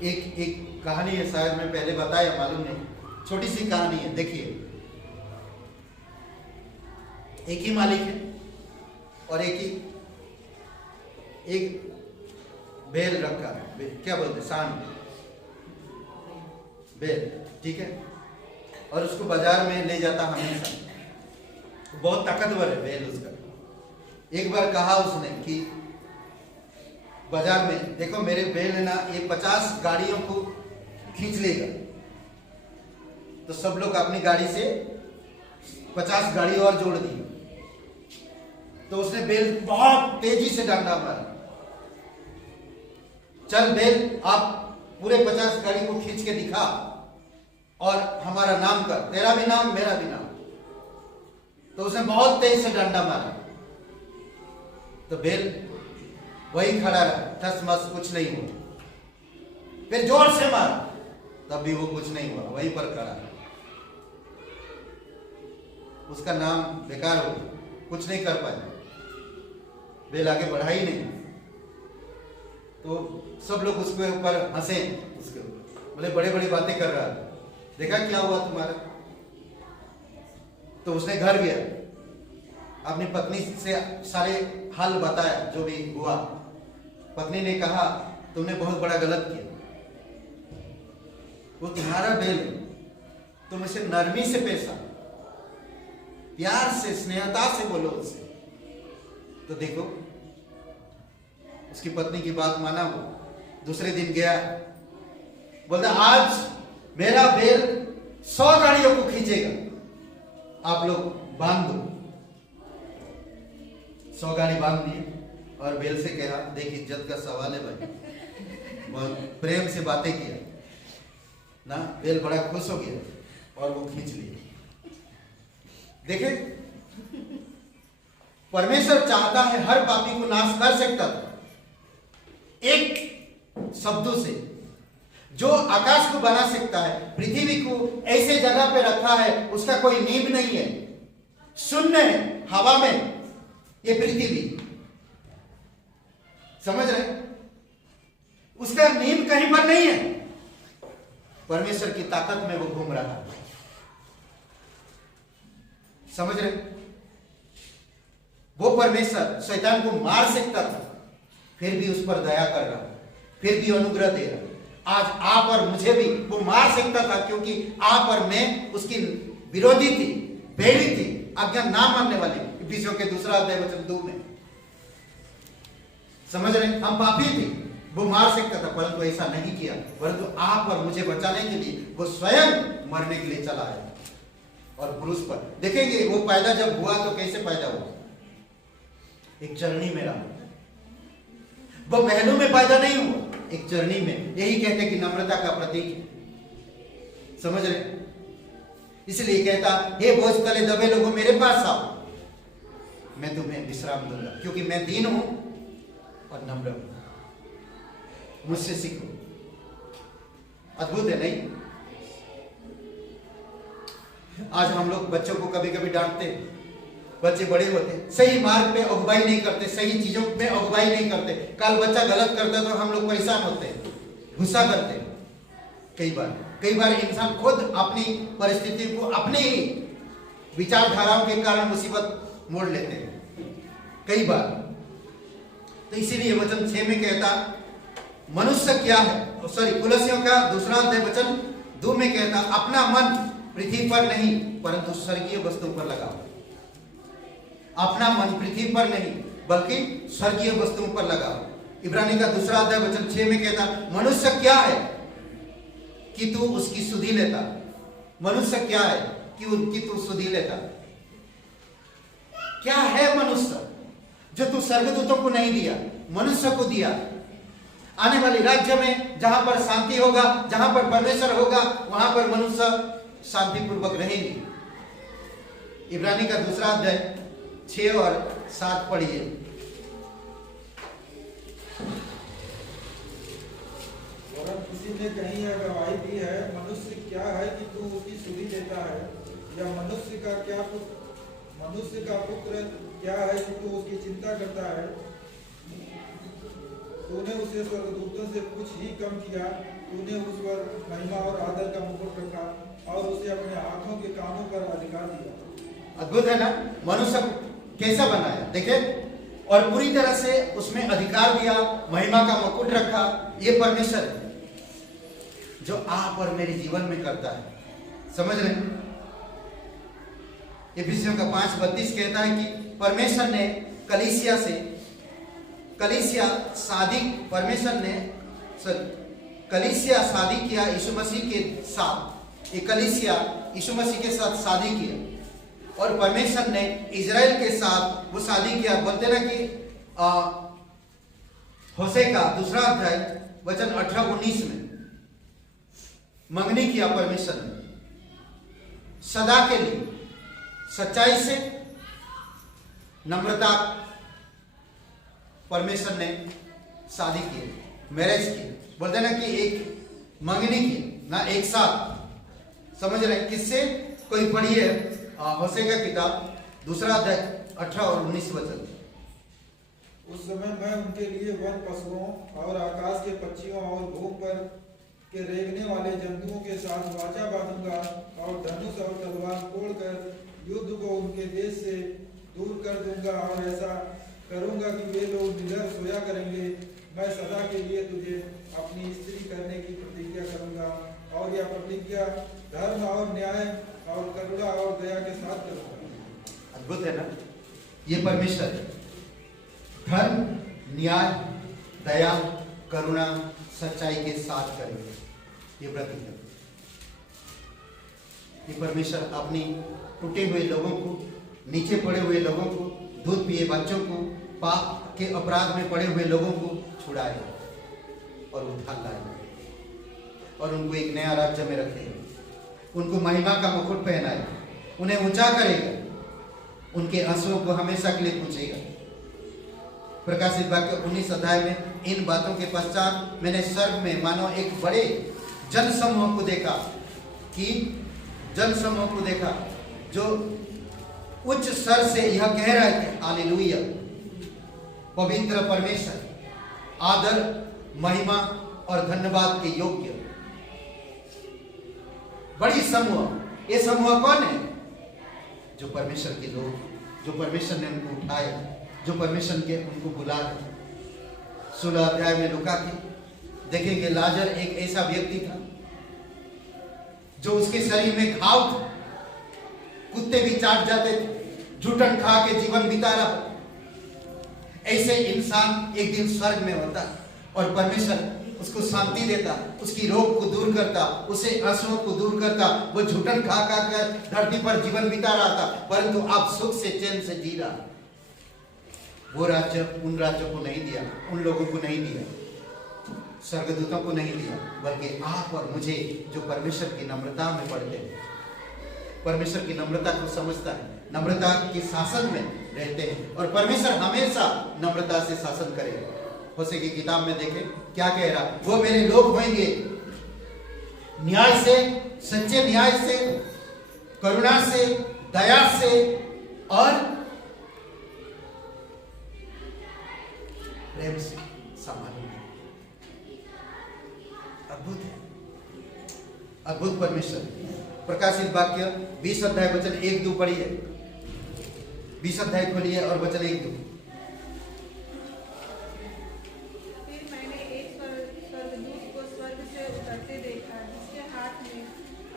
एक कहानी है, शायद मैं पहले बताया, मालूम नहीं, छोटी सी कहानी है। देखिए, एक ही मालिक है और एक बेल रखा है, क्या बोलते, सांड बेल, ठीक है, और उसको बाजार में ले जाता हमेशा। बहुत ताकतवर है बेल उसका। एक बार कहा उसने कि बाजार में देखो मेरे बेल है ना, ये 50 गाड़ियों को खींच लेगा। तो सब लोग अपनी गाड़ी से 50 गाड़ी और जोड़ दी। तो उसने बेल बहुत तेजी से डंडा मारा, चल बेल आप पूरे 50 गाड़ी को खींच के दिखा और हमारा नाम कर, तेरा भी नाम मेरा भी नाम। तो उसने बहुत तेज से डंडा मारा, तो बेल वही खड़ा रहा, ठस मस, कुछ नहीं हुआ। फिर जोर से मारा, तब भी वो कुछ नहीं हुआ, वहीं पर खड़ा। उसका नाम बेकार हो गया, कुछ नहीं कर पाया, बेल आगे बढ़ा ही नहीं। तो सब लोग उसके ऊपर हंसे, उसके ऊपर बोले बड़े बड़ी बातें कर रहा है, देखा क्या हुआ तुम्हारा। तो उसने घर गया, अपनी पत्नी से सारे हाल बताया जो भी हुआ। पत्नी ने कहा तुमने बहुत बड़ा गलत किया, वो तुम्हारा बेल, तुम इसे नरमी से पेशा, प्यार से, स्नेहता से बोलो उससे। तो देखो उसकी पत्नी की बात माना। वो दूसरे दिन गया, बोलता आज मेरा बेल 100 गाड़ियों को खींचेगा, आप लोग बांध दो। 100 गाड़ी बांध दिए और बेल से कहा, देख इज्जत का सवाल है भाई, बहुत प्रेम से बातें किया ना। बेल बड़ा खुश हो गया और वो खींच लिया। देखे, परमेश्वर चाहता है हर पापी को नाश कर सकता था एक शब्दों से। जो आकाश को बना सकता है, पृथ्वी को ऐसे जगह पे रखा है, उसका कोई नींव नहीं है, शून्य है, हवा में ये पृथ्वी, समझ रहे? उसका नींव कहीं पर नहीं है। परमेश्वर की ताकत में वो घूम रहा है, समझ रहे? वो परमेश्वर शैतान को मार सकता था, फिर भी उस पर दया कर रहा, फिर भी अनुग्रह दे रहा। आज आप और मुझे भी वो मार सकता था, क्योंकि आप और मैं उसकी विरोधी थी, बैरी थी, आज्ञा ना मानने वाली। इफिसियों के 2 अध्याय वचन 2 में, समझ रहे? हम पापी थे, वो मार सकता था, परंतु ऐसा नहीं किया। परंतु आप और मुझे बचाने के लिए वो स्वयं मरने के लिए चला आया। और क्रूस पर देखेंगे वो पैदा जब हुआ तो कैसे पैदा हुआ, एक चरनी में रहा। वो महलों में पैदा नहीं हुआ, एक चरनी में। यही कहते कि नम्रता का प्रतीक है, समझ रहे? इसलिए कहता, हे बोझ तले दबे लोगों मेरे पास आओ, मैं तुम्हें विश्राम दूंगा, क्योंकि मैं दीन हूं और नम्र हूं, मुझसे सीखो। अद्भुत है नहीं? आज हम लोग बच्चों को कभी कभी डांटते हैं, बच्चे बड़े होते, सही मार्ग पे अगुवाई नहीं करते, सही चीजों में अगुवाई नहीं करते। कल बच्चा गलत करता तो हम लोग परेशान होते हैं, गुस्सा करते हैं। कई बार इंसान खुद अपनी परिस्थिति को अपनी ही विचारधाराओं के कारण मुसीबत मोड़ लेते हैं, कई बार। तो इसीलिए वचन 6 में कहता, मनुष्य क्या है, सॉरी, कुलस्सियों का 2 में कहता अपना मन पृथ्वी पर नहीं परंतु स्वर्गीय वस्तुओं पर लगाओ। अपना मन पृथ्वी पर नहीं बल्कि स्वर्गीय वस्तुओं पर लगाओ। इब्रानी का 2 में कहता मनुष्य क्या है कि तू उसकी सुधि लेता। मनुष्य क्या है कि उनकी तू सुधि लेता। क्या है मनुष्य जो तू स्वर्गदूतों को नहीं दिया, मनुष्य को दिया। आने वाले राज्य में जहां पर शांति होगा, जहां पर परमेश्वर होगा, वहां पर मनुष्य शांतिपूर्वक रहेंगे। इब्रानी का 6 और 7 पढ़िए। और किसी ने कहीं यह गवाही दी है, मनुष्य क्या है कि तू उसकी सुधि लेता है, या मनुष्य का पुत्र क्या है कि तू उसकी चिंता करता है। तूने उसे स्वर्गदूतों से कुछ ही कम किया, तूने उस पर महिमा और आदर का मुकुट रखा और उसे अपने हाथों के कामों पर अधिकार दिया। अद्भुत है ना। मनुष्य कैसा बनाया देखिए, और पूरी तरह से उसमें अधिकार दिया, महिमा का मुकुट रखा। ये परमेश्वर है जो आप और मेरे जीवन में करता है। समझ रहे हैं? इफिसियों का 5:32 कहता है कि परमेश्वर ने कलीसिया शादी किया यीशु मसीह के साथ। ये कलीसिया यीशु मसीह के साथ शादी किया और परमेश्वर ने इजराइल के साथ वो शादी किया। बोलते ना कि होशे का 2 अध्याय वचन 18-19 में मंगनी किया परमेश्वर ने सदा के लिए, सच्चाई से, नम्रता। परमेश्वर ने शादी की, मैरिज की। बोलते ना कि एक मंगनी की ना एक साथ। समझ रहे हैं किससे? कोई पढ़िए होशे का किताब 2 अध्याय 18 और 19 वचन। उस समय मैं उनके लिए वन पशुओं और आकाश के पक्षियों और भूमि पर के रेंगने वाले जंतुओं के साथ वाचा बांधूंगा और धनुष और तलवार तोड़कर युद्ध को उनके देश से दूर कर दूंगा, और ऐसा करूंगा कि वे लोग निडर सोया करेंगे। मैं सदा के लिए तुझे अपनी स्त्री करने की प्रतिज्ञा करूंगा, और यह प्रतिज्ञा धर्म और न्याय और करुणा और दया के साथ करूंगा। अद्भुत है ना। ये परमेश्वर है, धर्म, न्याय, दया, करुणा, सच्चाई के साथ करेंगे। ये प्रतिज्ञा, ये परमेश्वर अपनी टूटे हुए लोगों को, नीचे पड़े हुए लोगों को, दूध पिए बच्चों को, पाप के अपराध में पड़े हुए लोगों को छुड़ाएगा और उठा लाएगा और उनको एक नया राज्य में रखेगा। उनको महिमा का मुकुट पहनाएगा, उन्हें ऊंचा करेगा, उनके आंसुओं को हमेशा के लिए पूछेगा। प्रकाशित वाक्य 19 अध्याय में इन बातों के पश्चात मैंने स्वर्ग में मानो एक बड़े जनसमूह को देखा जो उच्च स्वर से यह कह रहे थे, हालेलुया, पवित्र परमेश्वर, आदर, महिमा और धन्यवाद के योग्य। बड़ी समूह। ये समूह कौन है? जो परमेश्वर के लोग, जो परमेश्वर ने उनको उठाया, जो परमेश्वर के उनको बुलाया। 16 अध्याय में लुका की देखेंगे, लाजर एक ऐसा व्यक्ति था जो उसके शरीर में घाव था, कुत्ते भी चाट जाते थे, जूठन खा के जीवन बिता रहा। ऐसे इंसान एक दिन स्वर्ग में होता और परमेश्वर उसको शांति देता, उसकी रोग को दूर करता, उसे आंसुओं को दूर करता। वो जूठन खा कर धरती पर जीवन बिता रहा था, परंतु आप सुख से, चैन से जी रहा। वो राज्य उन राज्यों को नहीं दिया, उन लोगों को नहीं दिया, स्वर्गदूतों को नहीं दिया, बल्कि आप और मुझे जो परमेश्वर की नम्रता में पढ़ते हैं, परमेश्वर की नम्रता को समझता है, नम्रता के शासन में रहते हैं, और परमेश्वर हमेशा नम्रता से शासन करेगा। होशे की किताब में देखें क्या कह रहा, वो मेरे लोग होंगे न्याय से, सच्चे न्याय से, करुणा से, दया से और प्रेम से संभालेंगे। अद्भुत है, अद्भुत परमेश्वर। प्रकाशित वाक्य 20 अध्याय वचन 1-2 पढ़िए। 20 अध्याय खोलिए और वचन 1-2। फिर मैंने एक करते देखा, जिसके हाथ में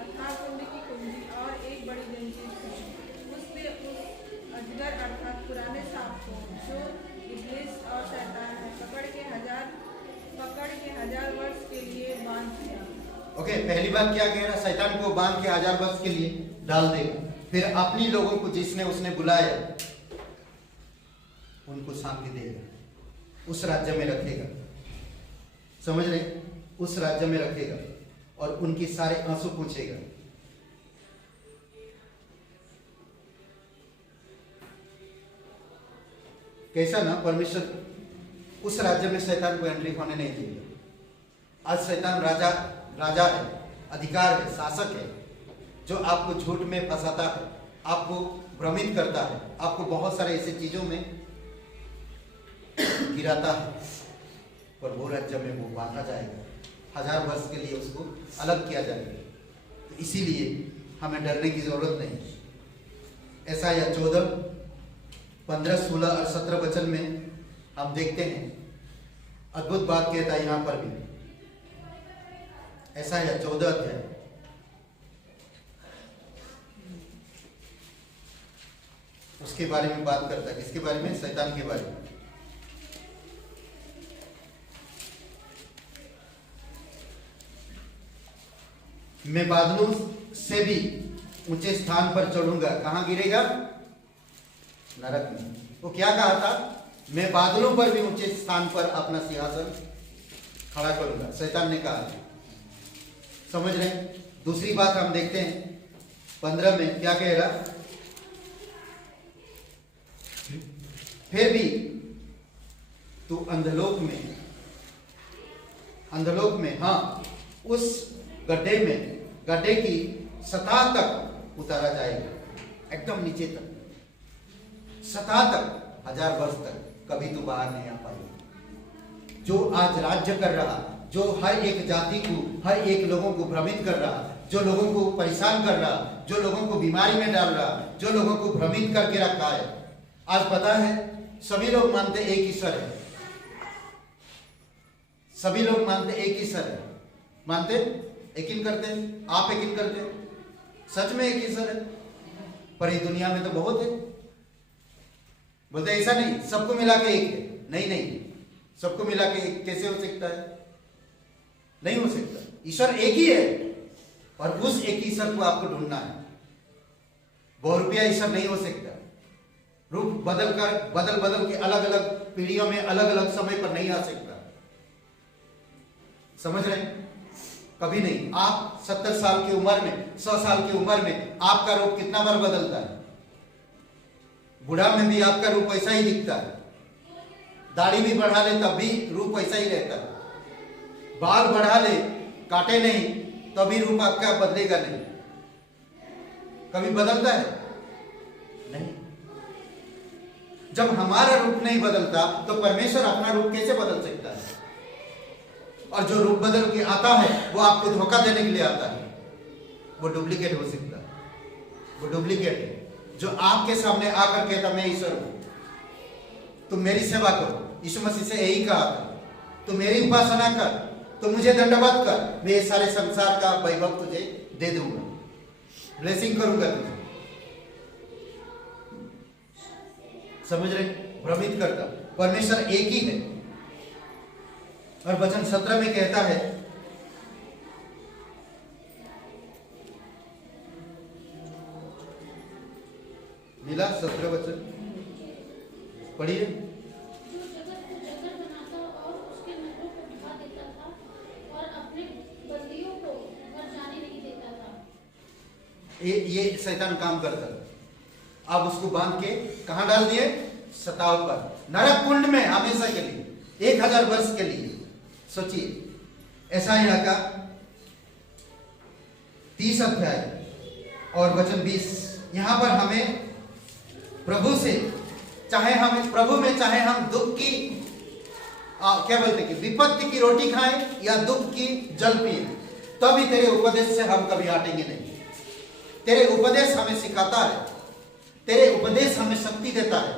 अथाह कुंड की कुंजी और एक बड़ी जंजीर थी। उसने उस अजगर अर्थात पुराने सांप को, जो इब्लीस और शैतान है, पकड़ के हजार वर्ष के लिए बांध दिया। ओके, पहली बात क्या कह रहा? शैतान को बांध के 1000 वर्ष के लिए डाल देगा। फिर अपनी लोगों को जिसने उसने बुलाया उनको शांति देगा, उस राज्य में रखेगा। समझ रहे? उस राज्य में रखेगा और उनकी सारे आंसू पूछेगा। कैसा ना, परमेश्वर उस राज्य में शैतान को एंट्री होने नहीं देगा। आज शैतान राजा है, अधिकार है, शासक है, जो आपको झूठ में फंसाता है, आपको भ्रमित करता है, आपको बहुत सारे ऐसी चीजों में गिराता है। पर वो राज्य में वो बांधा जाएगा, 1000 वर्ष के लिए उसको अलग किया जाएगा। तो इसीलिए हमें डरने की जरूरत नहीं। यशायाह 14, 15, 16 और 17 वचन में हम देखते हैं, अद्भुत बात कहता है यहां पर भी। यशायाह 14 अध्याय, उसके बारे में बात करता है। किसके बारे में? शैतान के बारे में। मैं बादलों से भी ऊंचे स्थान पर चढ़ूंगा। कहां गिरेगा? नरक में। वो क्या कहा था? मैं बादलों पर भी ऊंचे स्थान पर अपना सिंहासन खड़ा करूंगा, शैतान ने कहा। समझ रहे हैं? दूसरी बात हम देखते हैं 15 में क्या कह रहा? फिर भी तू अंधलोक में, हाँ, उस गड्ढे की सतह तक उतारा जाएगा, एकदम नीचे तक, सतह तक, 1000 वर्ष तक कभी तो बाहर नहीं आ पाएगा। जो आज राज्य कर रहा, जो हर एक जाति को, हर एक लोगों को भ्रमित कर रहा, जो लोगों को परेशान कर रहा, जो लोगों को बीमारी में डाल रहा, जो लोगों को भ्रमित करके रखा है, आज पता है सभी लोग मानते एक ईश्वर है। सभी लोग मानते एक ईश्वर है। मानते? यकीन करते हैं? आप यकीन करते हो? सच में एक ईश्वर है? पर ये दुनिया में तो बहुत है। बोलते ऐसा नहीं, सबको मिला के एक है। नहीं, सबको मिला के एक कैसे हो सकता है? नहीं हो सकता। ईश्वर एक ही है और उस एक ईश्वर को आपको ढूंढना है। बहुरूपिया ईश्वर नहीं हो सकता। रूप बदल के अलग अलग पीढ़ियों में, अलग अलग समय पर नहीं आ सकता। समझ रहे हैं? कभी नहीं। आप 70 साल की उम्र में, 100 साल की उम्र में आपका रूप कितना बार बदलता है? बुढ़ा में भी आपका रूप ऐसा ही दिखता है। दाढ़ी भी बढ़ा ले तब भी रूप ऐसा ही रहता है। बाल बढ़ा ले, काटे नहीं, तभी रूप आपका बदलेगा नहीं। कभी बदलता है? नहीं। जब हमारा रूप नहीं बदलता तो परमेश्वर अपना रूप कैसे बदल सकता है? और जो रूप बदल के आता है वो आपको धोखा देने के लिए आता है। वो डुप्लीकेट हो सकता है। वो डुप्लीकेट है। जो आपके सामने आकर कहता मैं ईश्वर हूं, तुम मेरी सेवा करो। यीशु मसीह से यही कहा था, तुम मेरी उपासना कर, तुम मुझे दंडवत कर, मैं ये सारे संसार का वैभव तुझे दे दूंगा, ब्लेसिंग करूंगा तुझे। समझ रहे? भ्रमित करता। परमेश्वर एक ही है। और वचन 17 में कहता है, मिला 17 वचन पढ़िए। जो जगत को जगत बनाता और उसके नगरों को ढा देता था और अपने बंदियों को घर जाने नहीं देता था। ये शैतान काम करता था। अब उसको बांध के कहां डाल दिए? सताव पर, नरक कुंड में हमेशा के लिए, 1000 वर्ष के लिए। सोचिए, यशायाह का 30 अध्याय और वचन 20। यहां पर हमें प्रभु से, चाहे हम प्रभु में, चाहे हम दुख की क्या बोलते कि विपत्ति की रोटी खाएं या दुख की जल पिए, तभी तेरे उपदेश से हम कभी हटेंगे नहीं। तेरे उपदेश हमें सिखाता है, तेरे उपदेश हमें शक्ति देता है,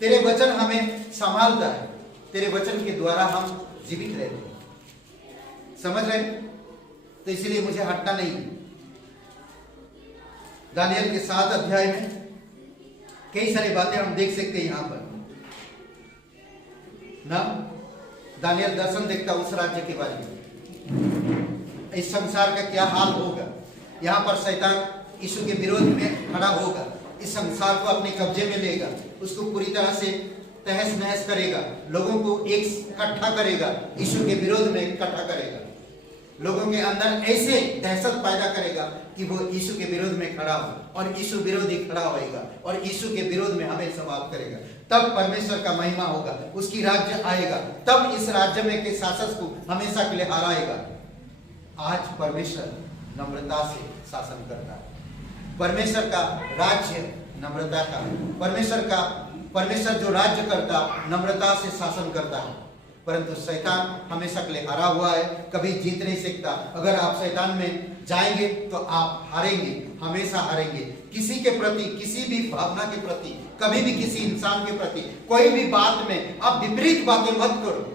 तेरे वचन हमें संभालता है, तेरे वचन के द्वारा हम जीवित रहते हैं। समझ रहे? तो इसलिए मुझे हटना नहीं है। दानियल के 7 अध्याय में कई सारी बातें हम देख सकते हैं यहाँ पर ना। दानियल दर्शन देखता उस राज्य के बारे में, इस संसार का क्या हाल होगा। यहाँ पर शैतान यीशु के विरोध में खड़ा होगा, इस संसार को अपने कब्जे में लेगा, उसको पूरी तरह से तहस नहस करेगा, लोगों को एक इकट्ठा करेगा, यीशु के विरोध में इकट्ठा करेगा, लोगों के अंदर ऐसे दहशत पैदा करेगा कि वो यीशु के विरोध में खड़ा हो और यीशु विरोधी खड़ा होएगा और यीशु के विरोध में हमें समाप्त करेगा। तब परमेश्वर का महिमा होगा, उसकी राज्य आएगा, तब इस राज्य में के शासक को हमेशा के लिए हराएगा। आज परमेश्वर नम्रता से शासन करता है। परमेश्वर का राज्य नम्रता का, परमेश्वर जो राज्य करता नम्रता से शासन करता है। परंतु शैतान हमेशा के लिए हारा हुआ है, कभी जीत नहीं सकता। अगर आप शैतान में जाएंगे तो आप हारेंगे, हमेशा हारेंगे। किसी के प्रति, किसी भी भावना के प्रति, कभी भी किसी इंसान के प्रति, कोई भी बात में आप विपरीत बातें मत करो।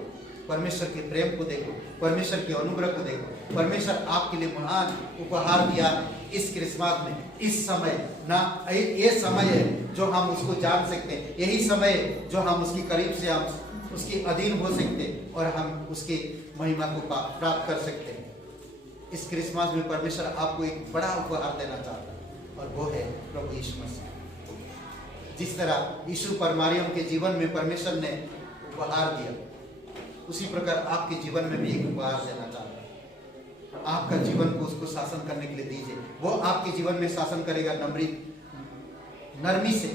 परमेश्वर के प्रेम को देखो, परमेश्वर के अनुग्रह को देखो। परमेश्वर आपके लिए महान उपहार दिया इस क्रिसमस में, इस समय ना, ये समय है जो हम उसको जान सकते हैं, यही समय है जो हम उसकी करीब से हम उसके अधीन हो सकते और हम उसकी महिमा को प्राप्त कर सकते हैं। इस क्रिसमस में परमेश्वर आपको एक बड़ा उपहार देना चाहता है और वो है प्रभु यीशु मसीह। जिस तरह यीशु पर मरियम के जीवन में परमेश्वर ने उपहार दिया, उसी प्रकार आपके जीवन में भी एक उपहार देना चाहता है। आपका जीवन को उसको शासन करने के लिए दीजिए, वो आपके जीवन में शासन करेगा नरमी से।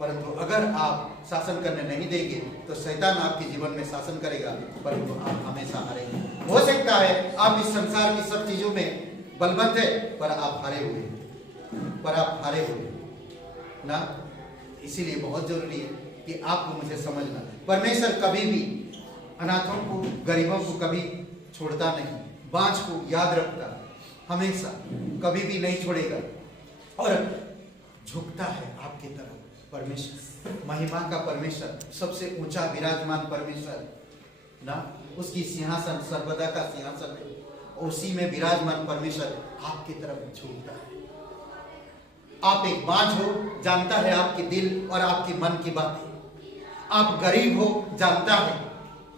परंतु अगर आप शासन करने नहीं देंगे तो शैतान आपके जीवन में शासन करेगा, परंतु आप हमेशा हारेंगे। हो सकता है आप इस संसार की सब चीजों में बलवंत है, पर आप हारे हुए ना। इसीलिए बहुत जरूरी है कि आपको मुझे समझना, परमेश्वर कभी भी अनाथों को, गरीबों को कभी छोड़ता नहीं, बांझ को याद रखता, हमेशा कभी भी नहीं छोड़ेगा और झुकता है आपकी तरफ। परमेश्वर, महिमा का परमेश्वर, सबसे ऊंचा विराजमान परमेश्वर ना, उसकी सिंहासन सर्वदा का सिंहासन है, उसी में विराजमान परमेश्वर आपकी तरफ झुकता है। आप एक बांझ हो, जानता है आपके दिल और आपके मन की बातें। आप गरीब हो, जानता है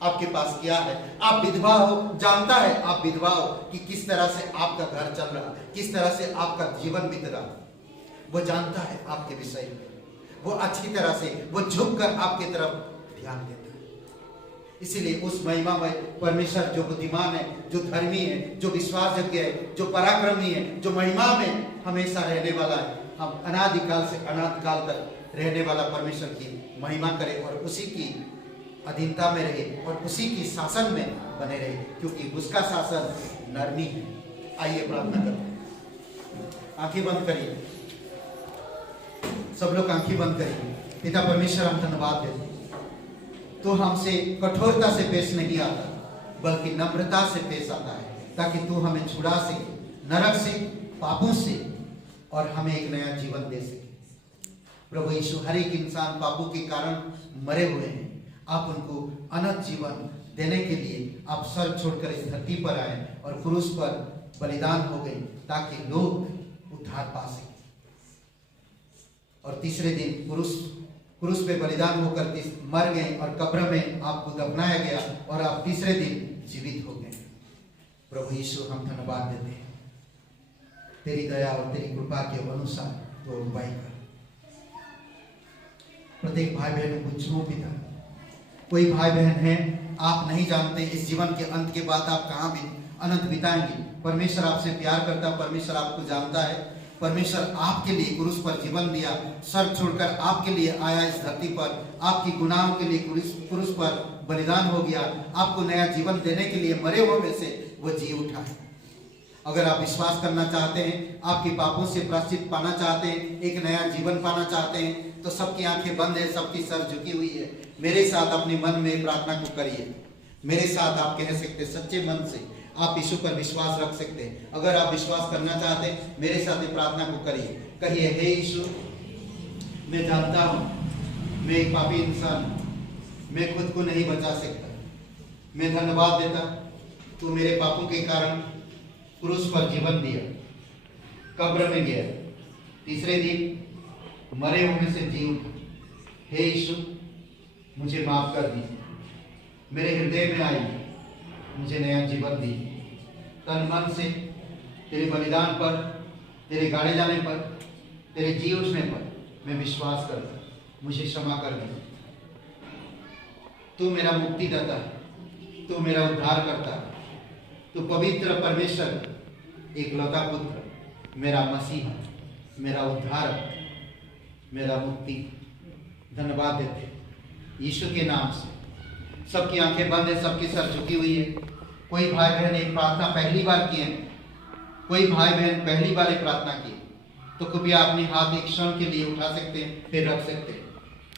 आपके पास क्या है। आप विधवा हो, जानता है आप विधवा हो कि किस तरह से आपका घर चल रहा है, किस तरह से आपका जीवन बीत रहा है। वो जानता है आपके विषय में, वो अच्छी तरह से वो झुककर आपकी तरफ ध्यान देता है। इसीलिए उस महिमामय परमेश्वर जो बुद्धिमान है, जो धर्मी है, जो विश्वासयोग्य है, जो पराक्रमी है, जो महिमा में हमेशा रहने वाला है, हम अनादिकाल से अनाथ काल तक रहने वाला परमेश्वर की महिमा करें और उसी की अधीनता में रहे और उसी की शासन में बने रहे, क्योंकि उसका शासन नरमी है। आइए प्रार्थना करते हैं, आंखें बंद करिए, सब लोग आंखें बंद करिए। पिता परमेश्वर, हम धन्यवाद देते, तो हमसे कठोरता से पेश नहीं आता, बल्कि नम्रता से पेश आता है, ताकि तू हमें छुड़ा सके नरक से, पापों से, और हमें एक नया जीवन दे सके। प्रभु यीशु, हर एक इंसान पापों के कारण मरे हुए हैं, आप उनको अनंत जीवन देने के लिए आप स्वर्ग छोड़कर इस धरती पर आए और क्रूस पर बलिदान हो गए, ताकि लोग उद्धार पा सके। और तीसरे दिन क्रूस पे बलिदान होकर मर गए और कब्र में आपको दफनाया गया और आप तीसरे दिन जीवित हो गए। प्रभु यीशु, हम धन्यवाद देते हैं, तेरी दया और तेरी कृपा के अनुसार तो अगुवाई कर। प्रत्येक भाई बहन को छू पिता। कोई भाई बहन है, आप नहीं जानते इस जीवन के अंत के बाद आप कहाँ भी अनंत बिताएंगे। परमेश्वर आपसे प्यार करता, परमेश्वर आपको जानता है। परमेश्वर आपके लिए क्रूस पर जीवन दिया, स्वर्ग छोड़कर आपके लिए आया इस धरती पर, आपकी गुनाहों के लिए क्रूस पर बलिदान हो गया, आपको नया जीवन देने के लिए मरे हुए में से वो जी उठा है। अगर आप विश्वास करना चाहते हैं, आपके पापों से प्रायश्चित पाना चाहते हैं, एक नया जीवन पाना चाहते हैं, तो सबकी आंखें बंद है, सबकी सर झुकी हुई है। मेरे साथ अपने मन में प्रार्थना को करिए। मेरे साथ आप कह सकते, सच्चे मन से आप यीशु पर विश्वास रख सकते हैं। अगर आप विश्वास करना चाहते हैं, मेरे साथ प्रार्थना को करिए। कहिए, हे यीशु, मैं जानता हूँ मैं एक पापी इंसान, मैं खुद को नहीं बचा सकता। मैं धन्यवाद देता, तू मेरे पापों के कारण क्रूस पर जीवन दिया, कब्र में गया, तीसरे दिन मरे हुए से जी उठा। हे यीशु, मुझे माफ कर दीजिए, मेरे हृदय में आइए, मुझे नया जीवन दीजिए। तन मन से तेरे बलिदान पर, तेरे गाड़े जाने पर, तेरे जी उठने पर मैं विश्वास करता हूँ, मुझे क्षमा कर दे। तू मेरा मुक्तिदाता है, तू मेरा उद्धार करता है, तू पवित्र परमेश्वर, एकलौता पुत्र, मेरा मसीह, मेरा उद्धारक, मेरा मुक्ति। धन्यवाद देते यीशु के नाम से। सबकी आंखें बंद है, सबकी सर झुकी हुई है। कोई भाई बहन एक प्रार्थना पहली बार किए, कोई भाई बहन पहली बार एक प्रार्थना की, तो कृपया अपनी हाथ एक क्षण के लिए उठा सकते हैं, फिर रख सकते हैं।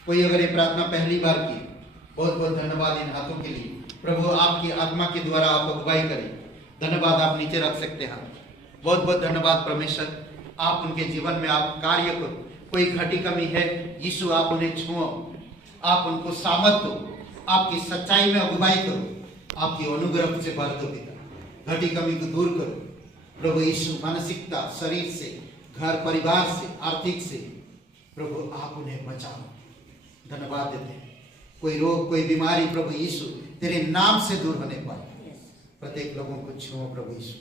कोई अगर ये प्रार्थना पहली बार की, बहुत बहुत धन्यवाद इन हाथों के लिए। प्रभु आपकी आत्मा के द्वारा आप अगुवाई करें। धन्यवाद, आप नीचे रख सकते हैं। बहुत बहुत धन्यवाद परमेश्वर, आप उनके जीवन में आप कार्य करो। कोई घटी कमी है यीशु, आप उन्हें छुओ, आप उनको सामर्थ दो, आपकी सच्चाई में अगुवाई करो, आपकी अनुग्रह से भर दो पिता। घटी कमी को दूर करो प्रभु यीशु, मानसिकता, शरीर से, घर परिवार से, आर्थिक से, प्रभु आप उन्हें बचाओ। धन्यवाद देते हैं। कोई रोग, कोई बीमारी प्रभु यीशु तेरे नाम से दूर होने पाए, प्रत्येक लोगों को छुओ प्रभु यीशु।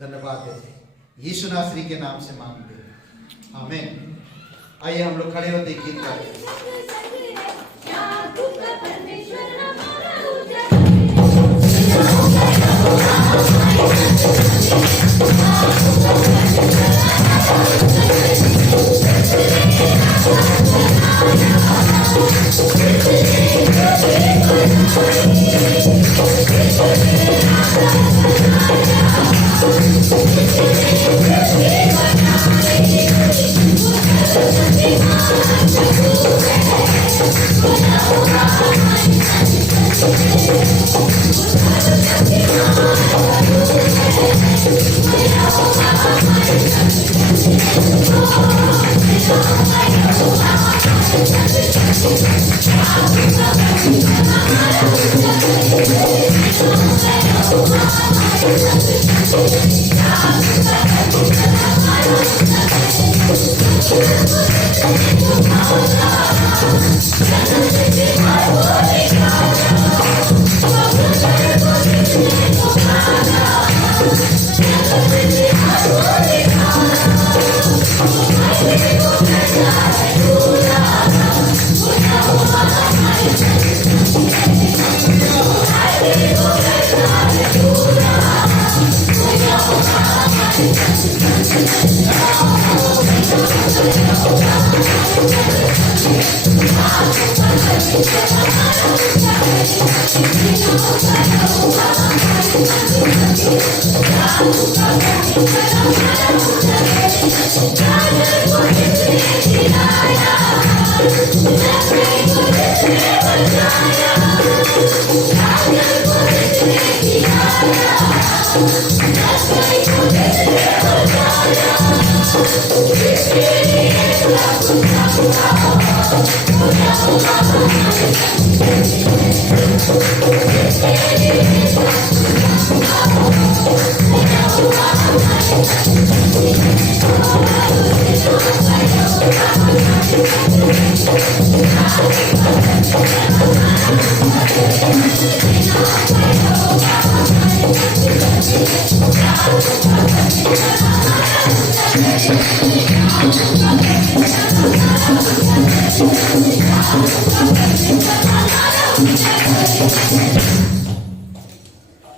धन्यवाद देते हैं, यीशु नासरी के नाम से मांगते हैं, आमीन। आइए हम लोग खड़े होते गीत गाते हैं।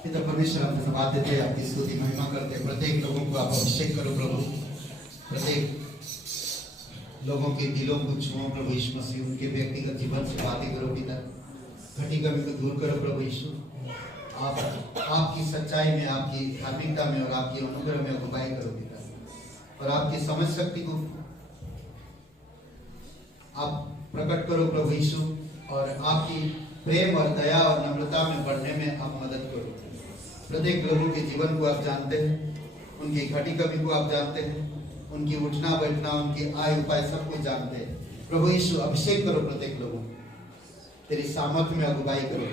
पिता परमेश्वर, हम धन्यवाद देते हैं, आपकी स्तुति महिमा करते हैं। प्रत्येक लोगों को आप अभिषेक करो प्रभु, प्रत्येक लोगों के दिलों को छुओ प्रभु यीशु मसीह, उनके व्यक्तिगत जीवन से बातें करो पिता, घटी कमी को दूर करो प्रभु यीशु। आप आपकी सच्चाई में, आपकी धार्मिकता में और आपकी अनुग्रह में अगुवाई करो पिता, और आपकी समझ शक्ति को आप प्रकट करो प्रभु यीशु, और आपकी प्रेम और दया और नम्रता में बढ़ने में आप मदद करो। प्रत्येक लोगों के जीवन को आप जानते हैं, उनकी घटी कमी को आप जानते हैं, उनकी उठना बैठना, उनकी आय उपाय सब कुछ जानते हैं प्रभु यीशु। अभिषेक करो प्रत्येक लोगों को, तेरी सामर्थ्य में अगुवाई करो,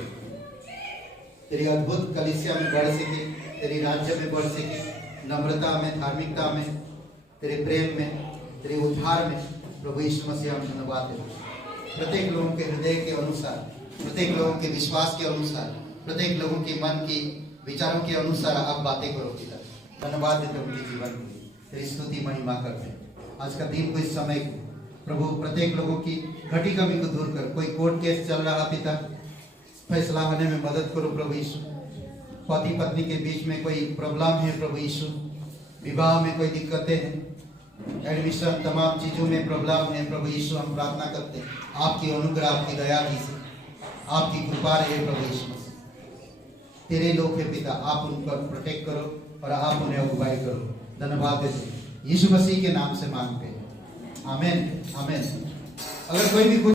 तेरी अद्भुत कलीसिया में बढ़ सके, तेरी राज्य में बढ़ सके, नम्रता में, धार्मिकता में, तेरे प्रेम में, तेरे उद्धार में प्रभु यीशु मसीह हम धन्यवाद देते हैं। प्रत्येक लोगों के हृदय के अनुसार, प्रत्येक लोगों के विश्वास के अनुसार, प्रत्येक लोगों के मन की विचारों के अनुसार आप बातें करो पिता। धन्यवाद देते हैं उनके जीवन के लिए, तेरी स्तुति महिमा करते हैं। आज का दिन को, इस समय को प्रभु प्रत्येक लोगों की घटी कमी को दूर कर। कोई कोर्ट केस चल रहा पिता, फैसला होने में मदद करो प्रभु यीशु। पति पत्नी के बीच में कोई प्रॉब्लम है प्रभु यीशु, विवाह में कोई दिक्कतें हैं, एडमिशन, तमाम चीजों में प्रॉब्लम है प्रभु यीशु। हम प्रार्थना करते हैं आपकी अनुग्रह, आपकी दया की से, आपकी कृपा रहे प्रभु यीशु मसीह। तेरे लोग है पिता, आप उनको प्रोटेक्ट करो और आप उन्हें अगुवाई करो। धन्यवाद देते हैं यीशु मसीह के नाम से मांगते हैं, आमीन आमीन। अगर कोई भी